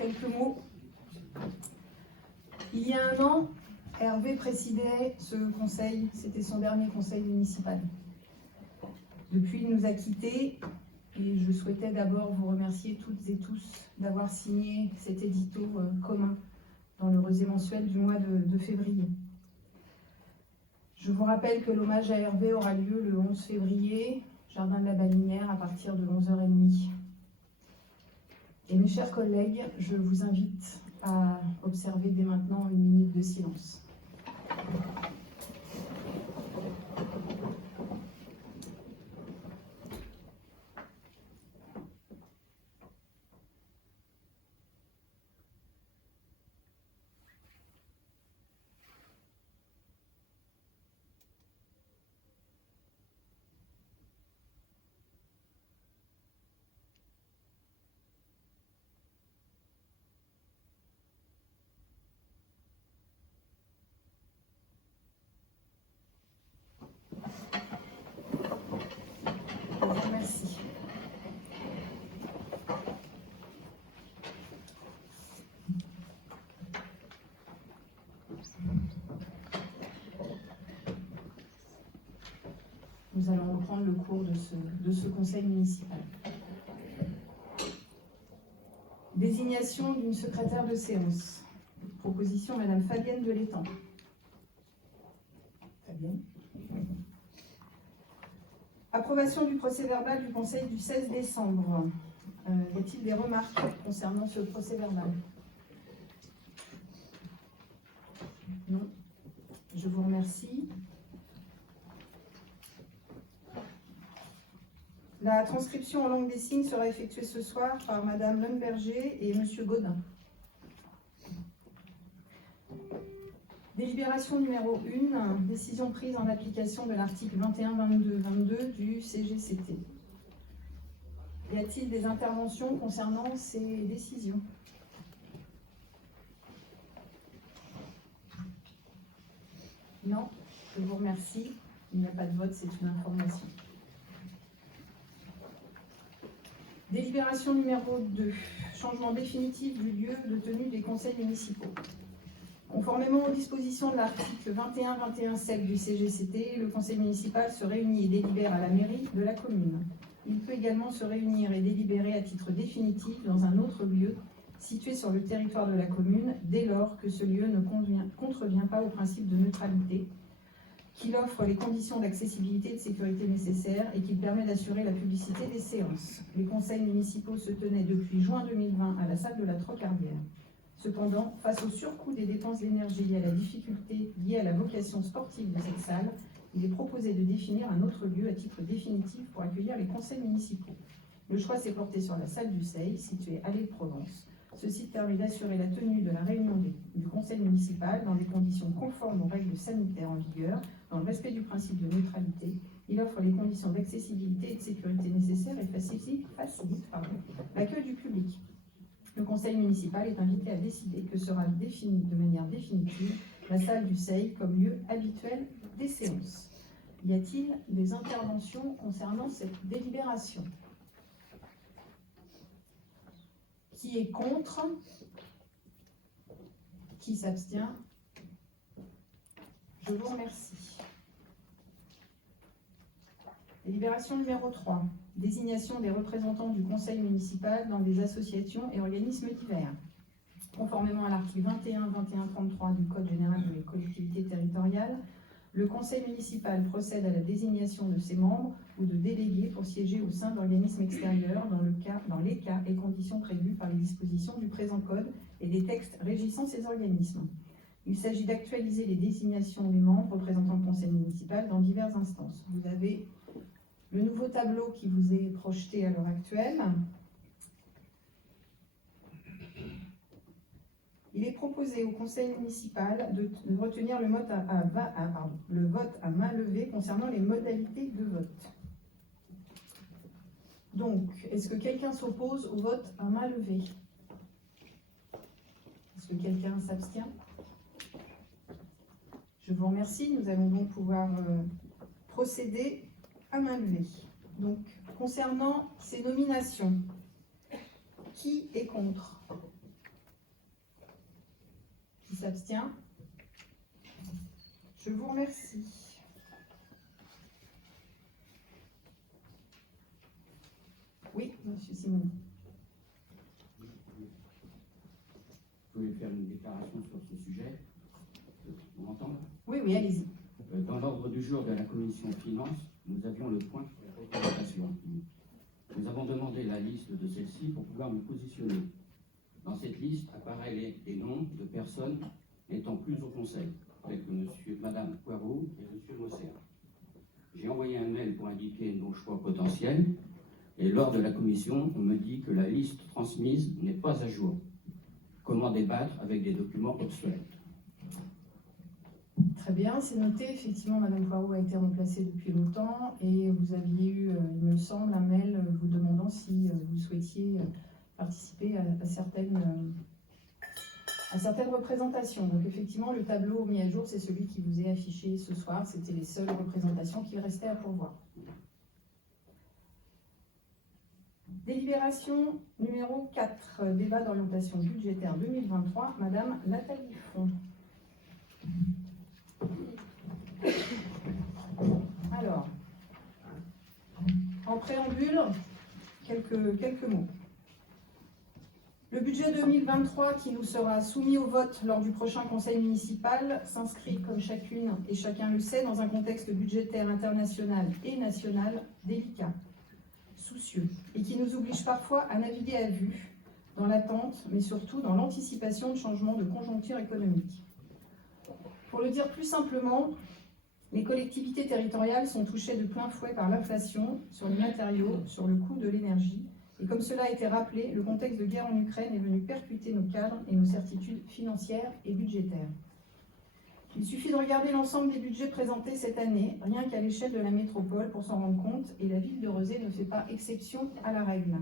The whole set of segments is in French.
quelques mots. Il y a un an, Hervé présidait ce conseil, c'était son dernier conseil municipal. Depuis, il nous a quittés et je souhaitais d'abord vous remercier toutes et tous d'avoir signé cet édito commun dans le Rosé mensuel du mois de février. Je vous rappelle que l'hommage à Hervé aura lieu le 11 février, Jardin de la Balinière, à partir de 11h30. Et mes chers collègues, je vous invite à observer dès maintenant une minute de silence. Merci. Nous allons reprendre le cours de ce conseil municipal. Désignation d'une secrétaire de séance. Proposition Madame Fabienne de l'Étang. Fabienne. Approbation du procès-verbal du Conseil du 16 décembre. Y a-t-il des remarques concernant ce procès-verbal? Non. Je vous remercie. La transcription en langue des signes sera effectuée ce soir par Madame Lemberger et Monsieur Gaudin. Délibération numéro 1, décision prise en application de l'article 21-22-22 du CGCT. Y a-t-il des interventions concernant ces décisions? Non, je vous remercie. Il n'y a pas de vote, c'est une information. Délibération numéro 2, changement définitif du lieu de tenue des conseils municipaux. Conformément aux dispositions de l'article 21-21-7 du CGCT, le conseil municipal se réunit et délibère à la mairie de la commune. Il peut également se réunir et délibérer à titre définitif dans un autre lieu situé sur le territoire de la commune, dès lors que ce lieu ne contrevient pas au principe de neutralité, qu'il offre les conditions d'accessibilité et de sécurité nécessaires et qu'il permet d'assurer la publicité des séances. Les conseils municipaux se tenaient depuis juin 2020 à la salle de la Trocardière. Cependant, face au surcoût des dépenses d'énergie et à la difficulté liée à la vocation sportive de cette salle, il est proposé de définir un autre lieu à titre définitif pour accueillir les conseils municipaux. Le choix s'est porté sur la salle du Seille, située à l'île de Provence. Ce site permet d'assurer la tenue de la réunion du conseil municipal dans des conditions conformes aux règles sanitaires en vigueur, dans le respect du principe de neutralité. Il offre les conditions d'accessibilité et de sécurité nécessaires et facilite l'accueil du public. Le conseil municipal est invité à décider que sera définie de manière définitive la salle du Seille comme lieu habituel des séances. Y a-t-il des interventions concernant cette délibération? Qui est contre? Qui s'abstient? Je vous remercie. Délibération numéro 3. Désignation des représentants du conseil municipal dans des associations et organismes divers. Conformément à l'article 21-21-33 du Code général des collectivités territoriales, le conseil municipal procède à la désignation de ses membres ou de délégués pour siéger au sein d'organismes extérieurs dans les cas et conditions prévus par les dispositions du présent code et des textes régissant ces organismes. Il s'agit d'actualiser les désignations des membres représentant le conseil municipal dans diverses instances. Vous avez le nouveau tableau qui vous est projeté à l'heure actuelle. Il est proposé au conseil municipal de retenir le vote à main levée concernant les modalités de vote. Donc, est-ce que quelqu'un s'oppose au vote à main levée? Est-ce que quelqu'un s'abstient? Je vous remercie. Nous allons donc pouvoir procéder à main levée. Donc, concernant ces nominations, qui est contre? s'abstient? Je vous remercie. Oui, monsieur Simon. Je voulais faire une déclaration sur ce sujet. Vous m'entendez? Oui, oui, allez-y. Dans l'ordre du jour de la commission finances, nous avions le point sur les recommandations. Nous avons demandé la liste de celles-ci pour pouvoir nous positionner. Dans cette liste apparaissent les noms de personnes n'étant plus au Conseil, tels que Madame Poirot et Monsieur Mosser. J'ai envoyé un mail pour indiquer nos choix potentiels, et lors de la commission, on me dit que la liste transmise n'est pas à jour. Comment débattre avec des documents obsolètes? Très bien, c'est noté. Effectivement, Madame Poirot a été remplacée depuis longtemps et vous aviez eu, il me semble, un mail vous demandant si vous souhaitiez participer à certaines représentations. Donc effectivement, le tableau mis à jour, c'est celui qui vous est affiché ce soir. C'était les seules représentations qui restaient à pourvoir. Délibération numéro 4, débat d'orientation budgétaire 2023, Madame Nathalie Font. Alors, en préambule, quelques mots. Le budget 2023 qui nous sera soumis au vote lors du prochain conseil municipal s'inscrit, comme chacune et chacun le sait, dans un contexte budgétaire international et national délicat, soucieux, et qui nous oblige parfois à naviguer à vue, dans l'attente, mais surtout dans l'anticipation de changements de conjoncture économique. Pour le dire plus simplement, les collectivités territoriales sont touchées de plein fouet par l'inflation sur les matériaux, sur le coût de l'énergie. Et comme cela a été rappelé, le contexte de guerre en Ukraine est venu percuter nos cadres et nos certitudes financières et budgétaires. Il suffit de regarder l'ensemble des budgets présentés cette année, rien qu'à l'échelle de la métropole, pour s'en rendre compte, et la ville de Rezé ne fait pas exception à la règle.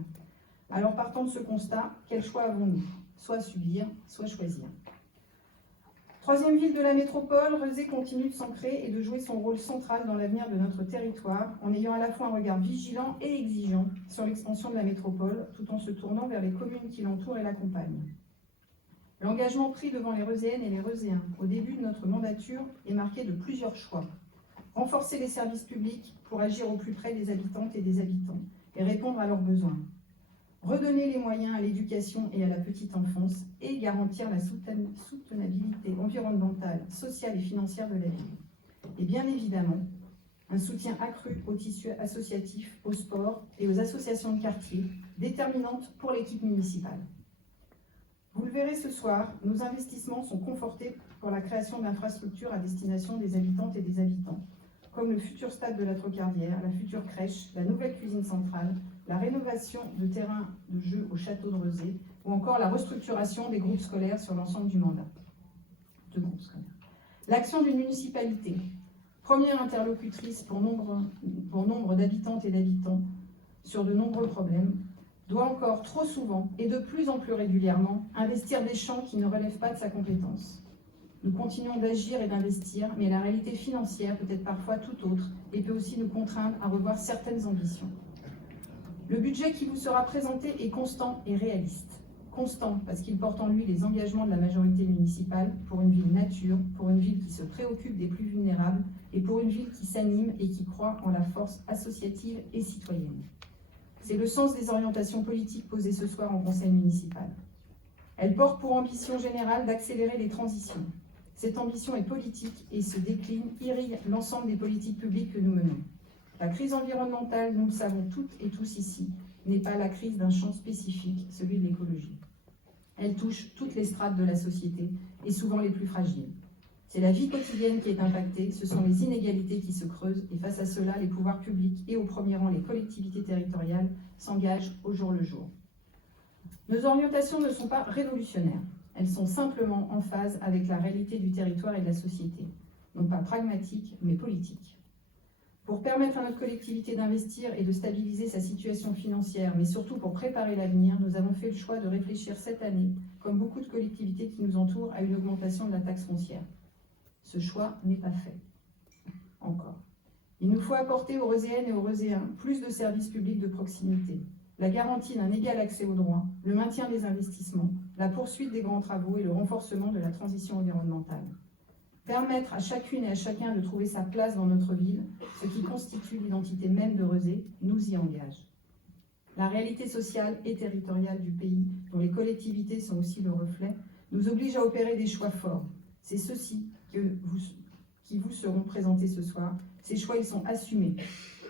Alors partant de ce constat, quel choix avons-nous? Soit subir, soit choisir. Troisième ville de la métropole, Rezé continue de s'ancrer et de jouer son rôle central dans l'avenir de notre territoire, en ayant à la fois un regard vigilant et exigeant sur l'expansion de la métropole, tout en se tournant vers les communes qui l'entourent et l'accompagnent. L'engagement pris devant les Rezéennes et les Rezéens au début de notre mandature est marqué de plusieurs choix. Renforcer les services publics pour agir au plus près des habitantes et des habitants et répondre à leurs besoins. Redonner les moyens à l'éducation et à la petite enfance et garantir la soutenabilité environnementale, sociale et financière de la ville. Et bien évidemment, un soutien accru au tissu associatif, au sport et aux associations de quartier, déterminantes pour l'équipe municipale. Vous le verrez ce soir, nos investissements sont confortés pour la création d'infrastructures à destination des habitantes et des habitants, comme le futur stade de la Trocardière, la future crèche, la nouvelle cuisine centrale, la rénovation de terrains de jeu au château de Rezé, ou encore la restructuration des groupes scolaires sur l'ensemble du mandat. L'action d'une municipalité, première interlocutrice pour nombre d'habitantes et d'habitants sur de nombreux problèmes, doit encore trop souvent et de plus en plus régulièrement investir des champs qui ne relèvent pas de sa compétence. Nous continuons d'agir et d'investir, mais la réalité financière peut être parfois tout autre et peut aussi nous contraindre à revoir certaines ambitions. Le budget qui vous sera présenté est constant et réaliste. Constant parce qu'il porte en lui les engagements de la majorité municipale pour une ville nature, pour une ville qui se préoccupe des plus vulnérables et pour une ville qui s'anime et qui croit en la force associative et citoyenne. C'est le sens des orientations politiques posées ce soir en conseil municipal. Elle porte pour ambition générale d'accélérer les transitions. Cette ambition est politique et se décline, irrigue l'ensemble des politiques publiques que nous menons. La crise environnementale, nous le savons toutes et tous ici, n'est pas la crise d'un champ spécifique, celui de l'écologie. Elle touche toutes les strates de la société et souvent les plus fragiles. C'est la vie quotidienne qui est impactée, ce sont les inégalités qui se creusent et face à cela, les pouvoirs publics et au premier rang les collectivités territoriales s'engagent au jour le jour. Nos orientations ne sont pas révolutionnaires, elles sont simplement en phase avec la réalité du territoire et de la société, non pas pragmatiques mais politiques. Pour permettre à notre collectivité d'investir et de stabiliser sa situation financière, mais surtout pour préparer l'avenir, nous avons fait le choix de réfléchir cette année, comme beaucoup de collectivités qui nous entourent, à une augmentation de la taxe foncière. Ce choix n'est pas fait. Encore. Il nous faut apporter aux Rezéennes et aux Rezéens plus de services publics de proximité, la garantie d'un égal accès aux droits, le maintien des investissements, la poursuite des grands travaux et le renforcement de la transition environnementale. Permettre à chacune et à chacun de trouver sa place dans notre ville, ce qui constitue l'identité même de Rezé, nous y engage. La réalité sociale et territoriale du pays, dont les collectivités sont aussi le reflet, nous oblige à opérer des choix forts. C'est ceux-ci qui vous seront présentés ce soir. Ces choix, ils sont assumés.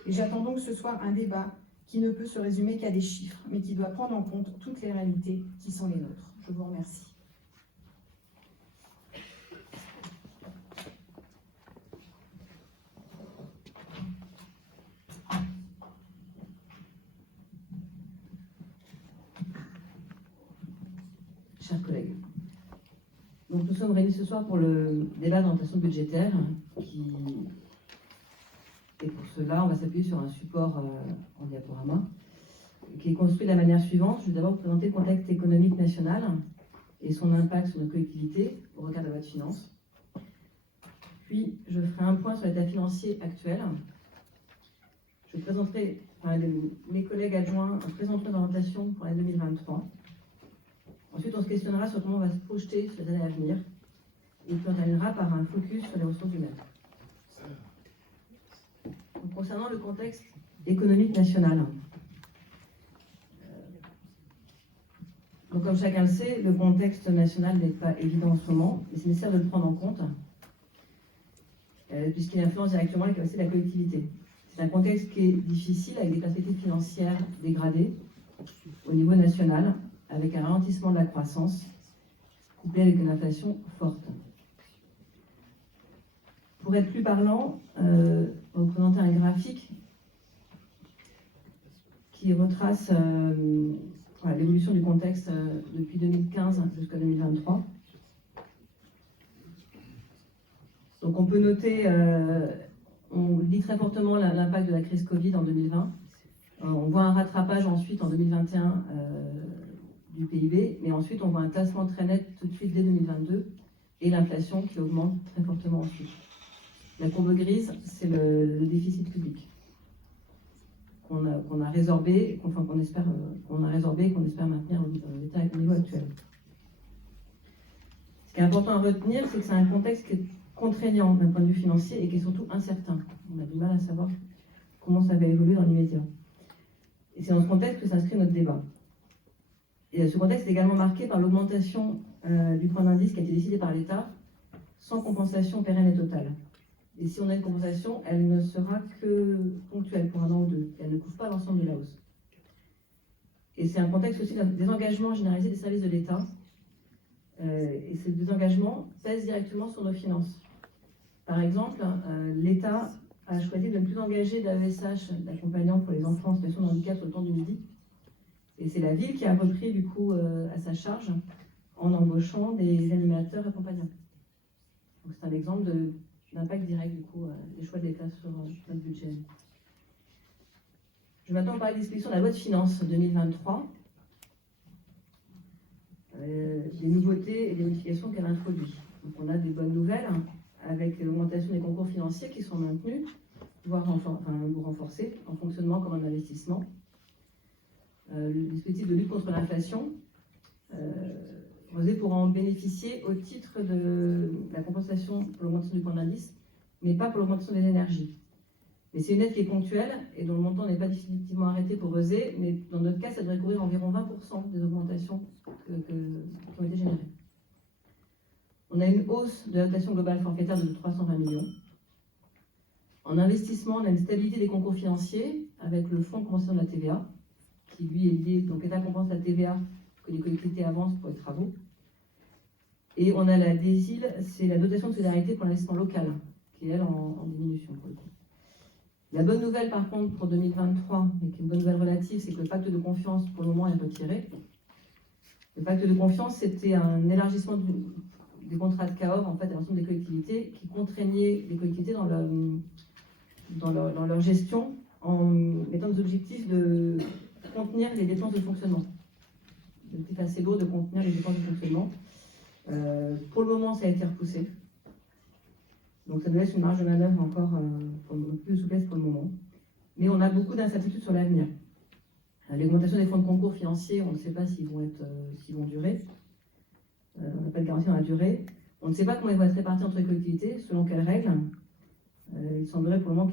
Et j'attends donc ce soir un débat qui ne peut se résumer qu'à des chiffres, mais qui doit prendre en compte toutes les réalités qui sont les nôtres. Je vous remercie. Chers collègues, donc nous sommes réunis ce soir pour le débat d'orientation budgétaire et pour cela on va s'appuyer sur un support en diaporama qui est construit de la manière suivante. Je vais d'abord vous présenter le contexte économique national et son impact sur nos collectivités au regard de la loi de finances. Puis je ferai un point sur l'état financier actuel. Je présenterai, mes collègues adjoints présenteront l'orientation pour l'année 2023. Ensuite, on se questionnera sur comment on va se projeter sur les années à venir et puis on terminera par un focus sur les ressources humaines. Donc, concernant le contexte économique national, donc, comme chacun le sait, le contexte national n'est pas évident en ce moment, mais c'est nécessaire de le prendre en compte puisqu'il influence directement les capacités de la collectivité. C'est un contexte qui est difficile avec des perspectives financières dégradées au niveau national, avec un ralentissement de la croissance, couplé avec une inflation forte. Pour être plus parlant, on va vous présenter un graphique qui retrace l'évolution du contexte depuis 2015 jusqu'à 2023. Donc on peut noter, on lit très fortement l'impact de la crise Covid en 2020. On voit un rattrapage ensuite en 2021 du PIB, mais ensuite on voit un tassement très net tout de suite dès 2022 et l'inflation qui augmente très fortement ensuite. La courbe grise, c'est le déficit public qu'on a résorbé, qu'on espère maintenir au niveau actuel. Ce qui est important à retenir, c'est que c'est un contexte qui est contraignant d'un point de vue financier et qui est surtout incertain. On a du mal à savoir comment ça va évoluer dans l'immédiat. Et c'est dans ce contexte que s'inscrit notre débat. Et ce contexte est également marqué par l'augmentation du point d'indice qui a été décidé par l'État sans compensation pérenne et totale. Et si on a une compensation, elle ne sera que ponctuelle pour un an ou deux. Elle ne couvre pas l'ensemble de la hausse. Et c'est un contexte aussi d'un désengagement généralisé des services de l'État. Et ce désengagement pèse directement sur nos finances. Par exemple, l'État a choisi de ne plus engager d'AESH, d'accompagnants pour les enfants en situation de handicap au temps du midi. Et c'est la ville qui a repris du coup à sa charge en embauchant des animateurs accompagnants. Donc c'est un exemple d'impact direct du coup des choix de l'État sur notre budget. Je vais maintenant parler de l'expédition de la loi de finances 2023, des nouveautés et des modifications qu'elle introduit. Donc on a des bonnes nouvelles avec l'augmentation des concours financiers qui sont maintenus, voire renforcés en fonctionnement comme en investissement. Le dispositif de lutte contre l'inflation, Rezé pourra en bénéficier au titre de la compensation pour l'augmentation du point d'indice, mais pas pour l'augmentation des énergies. Mais c'est une aide qui est ponctuelle et dont le montant n'est pas définitivement arrêté pour Rezé, mais dans notre cas, ça devrait couvrir environ 20% des augmentations qui ont été générées. On a une hausse de la dotation globale forfaitaire de 320 millions. En investissement, on a une stabilité des concours financiers avec le fonds de compensation de la TVA, qui lui est lié, donc l'État compense la TVA que les collectivités avancent pour les travaux. Et on a la DSIL, c'est la dotation de solidarité pour l'investissement local, qui est elle en diminution pour le coup. La bonne nouvelle par contre pour 2023, mais qui est une bonne nouvelle relative, c'est que le pacte de confiance pour le moment est retiré. Le pacte de confiance, c'était un élargissement des contrats de CAOR en fait, à l'ensemble des collectivités qui contraignaient les collectivités dans leur gestion en mettant des objectifs de contenir les dépenses de fonctionnement. C'est assez lourd de contenir les dépenses de fonctionnement. Pour le moment, ça a été repoussé. Donc ça nous laisse une marge de manœuvre encore plus de souplesse pour le moment. Mais on a beaucoup d'incertitudes sur l'avenir. L'augmentation des fonds de concours financiers, on ne sait pas s'ils vont durer. pas de garantie dans la durée. On ne sait pas comment ils vont être répartis entre les collectivités, selon quelles règles. Il semblerait pour le moment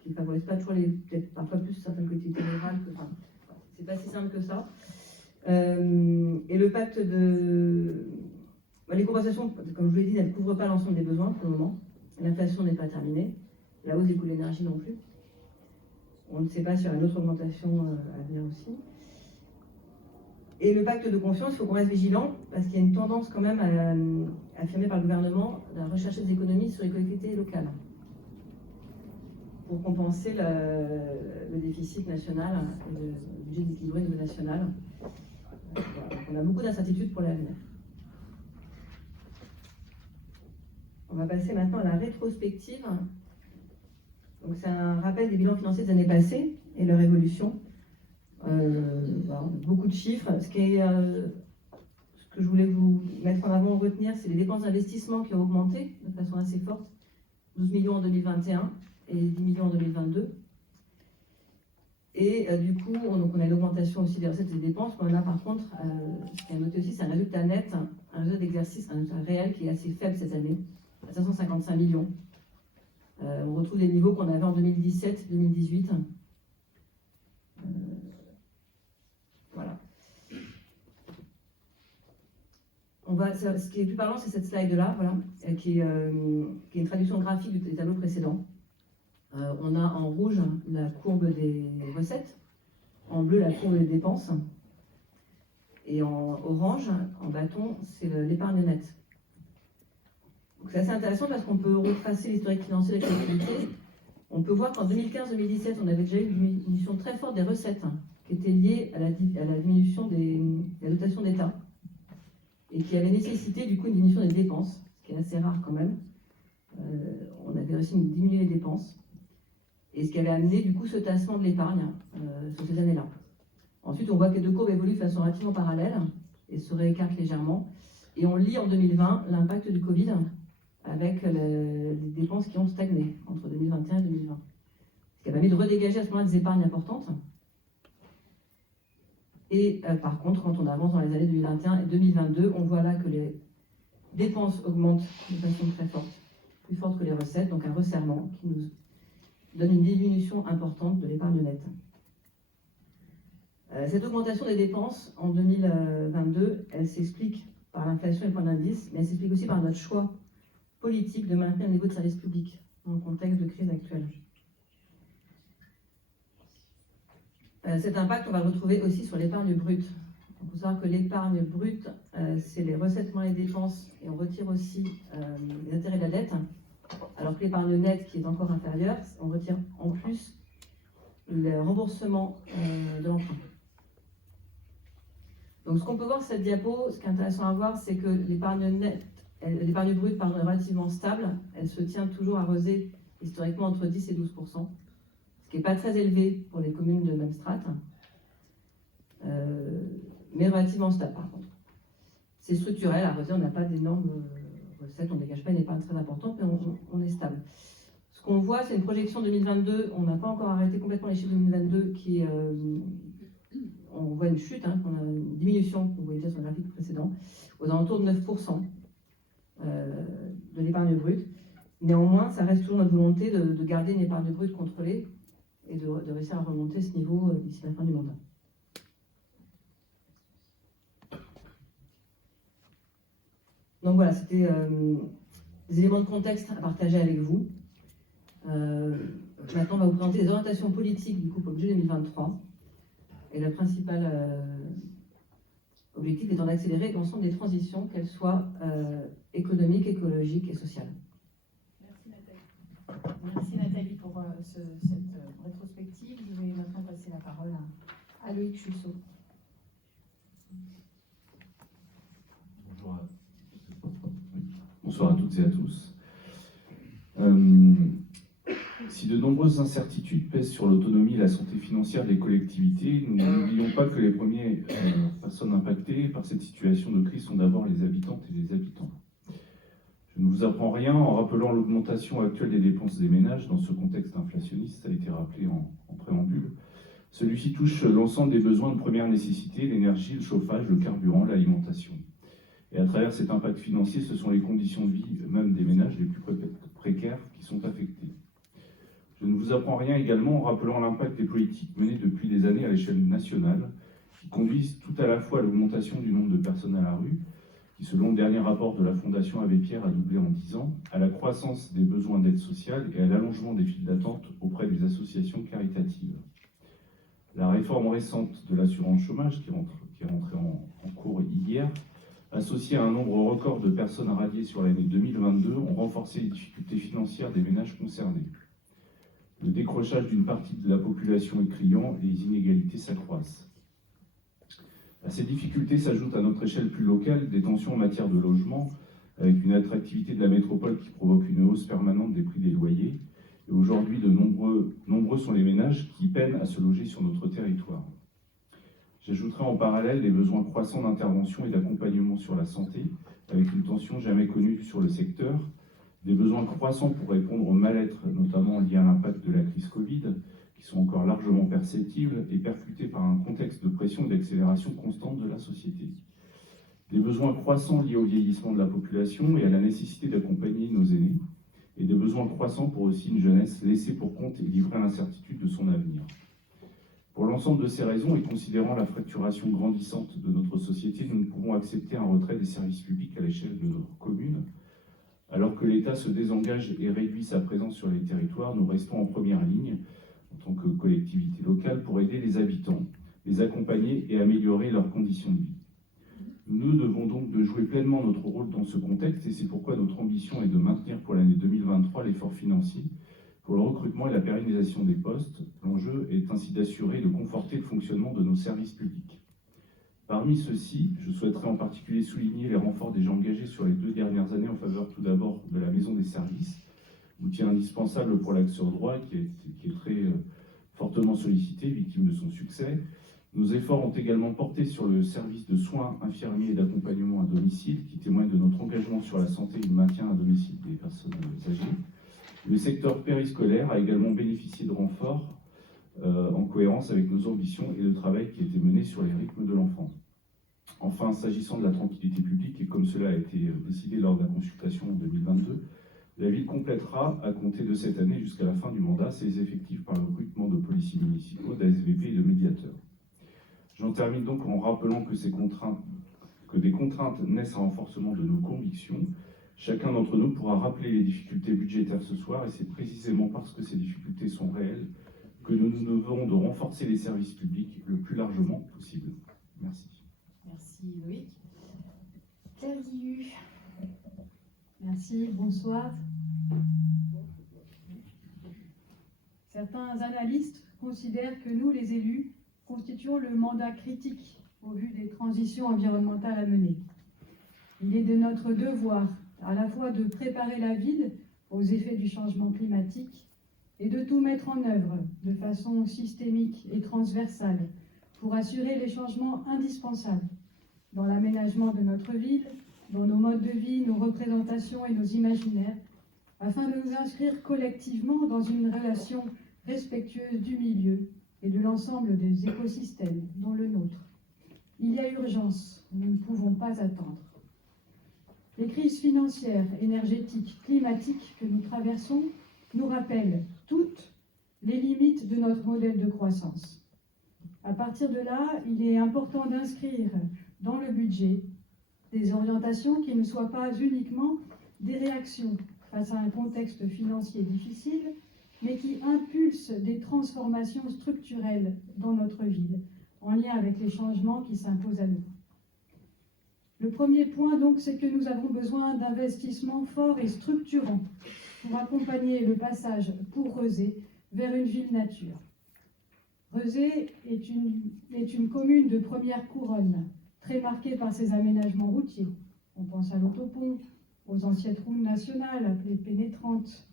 qu'ils ne favorisent pas toujours peut-être parfois plus certaines collectivités rurales. Enfin, c'est pas si simple que ça. Et le pacte de... les compensations, comme je vous l'ai dit, ne couvrent pas l'ensemble des besoins pour le moment. L'inflation n'est pas terminée. La hausse des coûts de l'énergie non plus. On ne sait pas s'il y aura une autre augmentation à venir aussi. Et le pacte de confiance, il faut qu'on reste vigilant, parce qu'il y a une tendance quand même affirmée par le gouvernement à rechercher des économies sur les collectivités locales pour compenser le déficit national, le budget déséquilibré au niveau national. Voilà. Donc on a beaucoup d'incertitudes pour l'avenir. On va passer maintenant à la rétrospective. Donc c'est un rappel des bilans financiers des années passées et leur évolution. Voilà, beaucoup de chiffres. Ce que je voulais vous mettre en avant, retenir, c'est les dépenses d'investissement qui ont augmenté de façon assez forte. 12 millions en 2021 et 10 millions en 2022. Et du coup, on a une augmentation aussi des recettes et des dépenses. On a par contre, ce qui est à noter aussi, c'est un résultat net, un résultat d'exercice, un résultat réel qui est assez faible cette année, à 555 millions. On retrouve des niveaux qu'on avait en 2017-2018. Voilà. Ce qui est plus parlant, c'est cette slide-là, voilà, qui est une traduction graphique des tableaux précédents. On a en rouge la courbe des recettes, en bleu la courbe des dépenses, et en orange, en bâton, c'est l'épargne nette. C'est assez intéressant parce qu'on peut retracer l'historique financier des collectivités. On peut voir qu'en 2015-2017, on avait déjà eu une diminution très forte des recettes qui était liée à la diminution des dotations d'État et qui avait nécessité du coup une diminution des dépenses, ce qui est assez rare quand même. On avait réussi à diminuer les dépenses et ce qui avait amené du coup ce tassement de l'épargne sur ces années-là. Ensuite, on voit que les deux courbes évoluent de façon relativement parallèle et se réécartent légèrement. Et on lit en 2020 l'impact du Covid avec les dépenses qui ont stagné entre 2021 et 2020. Ce qui a permis de redégager à ce moment-là des épargnes importantes. Et par contre, quand on avance dans les années 2021 et 2022, on voit là que les dépenses augmentent de façon très forte, plus forte que les recettes, donc un resserrement qui nous donne une diminution importante de l'épargne nette. Cette augmentation des dépenses en 2022, elle s'explique par l'inflation et le point d'indice, mais elle s'explique aussi par notre choix politique de maintenir le niveau de service public dans le contexte de crise actuelle. Cet impact, on va le retrouver aussi sur l'épargne brute. Il faut savoir que l'épargne brute, c'est les recettes moins les dépenses, et on retire aussi les intérêts de la dette, alors que l'épargne nette, qui est encore inférieure, on retire en plus le remboursement de l'emprunt. Donc ce qu'on peut voir sur cette diapo, ce qui est intéressant à voir, c'est que l'épargne brute est relativement stable. Elle se tient toujours arrosée historiquement entre 10 et 12%, ce qui n'est pas très élevé pour les communes de même strate, mais relativement stable par contre. C'est structurel, arrosé, on n'a pas d'énormes recettes, on ne dégage pas une épargne très importante, mais on est stable. Ce qu'on voit, c'est une projection 2022, on n'a pas encore arrêté complètement les chiffres 2022 qui on voit une chute, on a une diminution, vous voyez déjà sur le graphique précédent, aux alentours de 9% de l'épargne brute. Néanmoins, ça reste toujours notre volonté de garder une épargne brute contrôlée et de réussir à remonter ce niveau d'ici la fin du mandat. Donc voilà, c'était des éléments de contexte à partager avec vous. Maintenant, on va vous présenter les orientations politiques du coup pour le budget 2023. Et le principal objectif étant d'accélérer l'ensemble des transitions, qu'elles soient économiques, écologiques et sociales. Merci Nathalie. Merci Nathalie pour cette rétrospective. Je vais maintenant passer la parole à Loïc Chusseau. Bonsoir à toutes et à tous. Si de nombreuses incertitudes pèsent sur l'autonomie et la santé financière des collectivités, nous n'oublions pas que les premières personnes impactées par cette situation de crise sont d'abord les habitantes et les habitants. Je ne vous apprends rien en rappelant l'augmentation actuelle des dépenses des ménages dans ce contexte inflationniste, ça a été rappelé en préambule. Celui-ci touche l'ensemble des besoins de première nécessité, l'énergie, le chauffage, le carburant, l'alimentation. Et à travers cet impact financier, ce sont les conditions de vie même des ménages les plus précaires qui sont affectées. Je ne vous apprends rien également en rappelant l'impact des politiques menées depuis des années à l'échelle nationale, qui conduisent tout à la fois à l'augmentation du nombre de personnes à la rue, qui selon le dernier rapport de la Fondation Abbé Pierre a doublé en 10 ans, à la croissance des besoins d'aide sociale et à l'allongement des files d'attente auprès des associations caritatives. La réforme récente de l'assurance chômage, qui est rentrée en cours hier, associée à un nombre record de personnes radiées sur l'année 2022, ont renforcé les difficultés financières des ménages concernés. Le décrochage d'une partie de la population est criant et les inégalités s'accroissent. À ces difficultés s'ajoutent à notre échelle plus locale des tensions en matière de logement, avec une attractivité de la métropole qui provoque une hausse permanente des prix des loyers. Et aujourd'hui, nombreux sont les ménages qui peinent à se loger sur notre territoire. J'ajouterai en parallèle les besoins croissants d'intervention et d'accompagnement sur la santé, avec une tension jamais connue sur le secteur, des besoins croissants pour répondre au mal-être, notamment liés à l'impact de la crise Covid, qui sont encore largement perceptibles et percutés par un contexte de pression et d'accélération constante de la société. Des besoins croissants liés au vieillissement de la population et à la nécessité d'accompagner nos aînés, et des besoins croissants pour aussi une jeunesse laissée pour compte et livrée à l'incertitude de son avenir. Pour l'ensemble de ces raisons, et considérant la fracturation grandissante de notre société, nous ne pouvons accepter un retrait des services publics à l'échelle de notre commune. Alors que l'État se désengage et réduit sa présence sur les territoires, nous restons en première ligne en tant que collectivité locale pour aider les habitants, les accompagner et améliorer leurs conditions de vie. Nous devons donc de jouer pleinement notre rôle dans ce contexte et c'est pourquoi notre ambition est de maintenir pour l'année 2023 l'effort financier pour le recrutement et la pérennisation des postes. L'enjeu est ainsi d'assurer et de conforter le fonctionnement de nos services publics. Parmi ceux-ci, je souhaiterais en particulier souligner les renforts déjà engagés sur les 2 dernières années en faveur tout d'abord de la Maison des Services, outil indispensable pour l'accès au droit qui est très fortement sollicité, victime de son succès. Nos efforts ont également porté sur le service de soins infirmiers et d'accompagnement à domicile, qui témoigne de notre engagement sur la santé et le maintien à domicile des personnes âgées. Le secteur périscolaire a également bénéficié de renforts en cohérence avec nos ambitions et le travail qui a été mené sur les rythmes de l'enfant. Enfin, s'agissant de la tranquillité publique, et comme cela a été décidé lors de la consultation en 2022, la ville complétera, à compter de cette année jusqu'à la fin du mandat, ses effectifs par le recrutement de policiers municipaux, d'ASVP et de médiateurs. J'en termine donc en rappelant que des contraintes naissent à renforcement de nos convictions. Chacun d'entre nous pourra rappeler les difficultés budgétaires ce soir, et c'est précisément parce que ces difficultés sont réelles que nous nous devons de renforcer les services publics le plus largement possible. Merci. Merci Loïc. Claire Guillu. Merci, bonsoir. Certains analystes considèrent que nous, les élus, constituons le mandat critique au vu des transitions environnementales à mener. Il est de notre devoir à la fois de préparer la ville aux effets du changement climatique et de tout mettre en œuvre de façon systémique et transversale pour assurer les changements indispensables dans l'aménagement de notre ville, dans nos modes de vie, nos représentations et nos imaginaires, afin de nous inscrire collectivement dans une relation respectueuse du milieu et de l'ensemble des écosystèmes, dont le nôtre. Il y a urgence, nous ne pouvons pas attendre. Les crises financières, énergétiques, climatiques que nous traversons nous rappellent toutes les limites de notre modèle de croissance. À partir de là, il est important d'inscrire dans le budget des orientations qui ne soient pas uniquement des réactions face à un contexte financier difficile, mais qui impulsent des transformations structurelles dans notre ville, en lien avec les changements qui s'imposent à nous. Le premier point, donc, c'est que nous avons besoin d'investissements forts et structurants pour accompagner le passage pour Rezé vers une ville nature. Rezé est une commune de première couronne, très marquée par ses aménagements routiers. On pense à l'autopont, aux anciennes routes nationales appelées pénétrantes,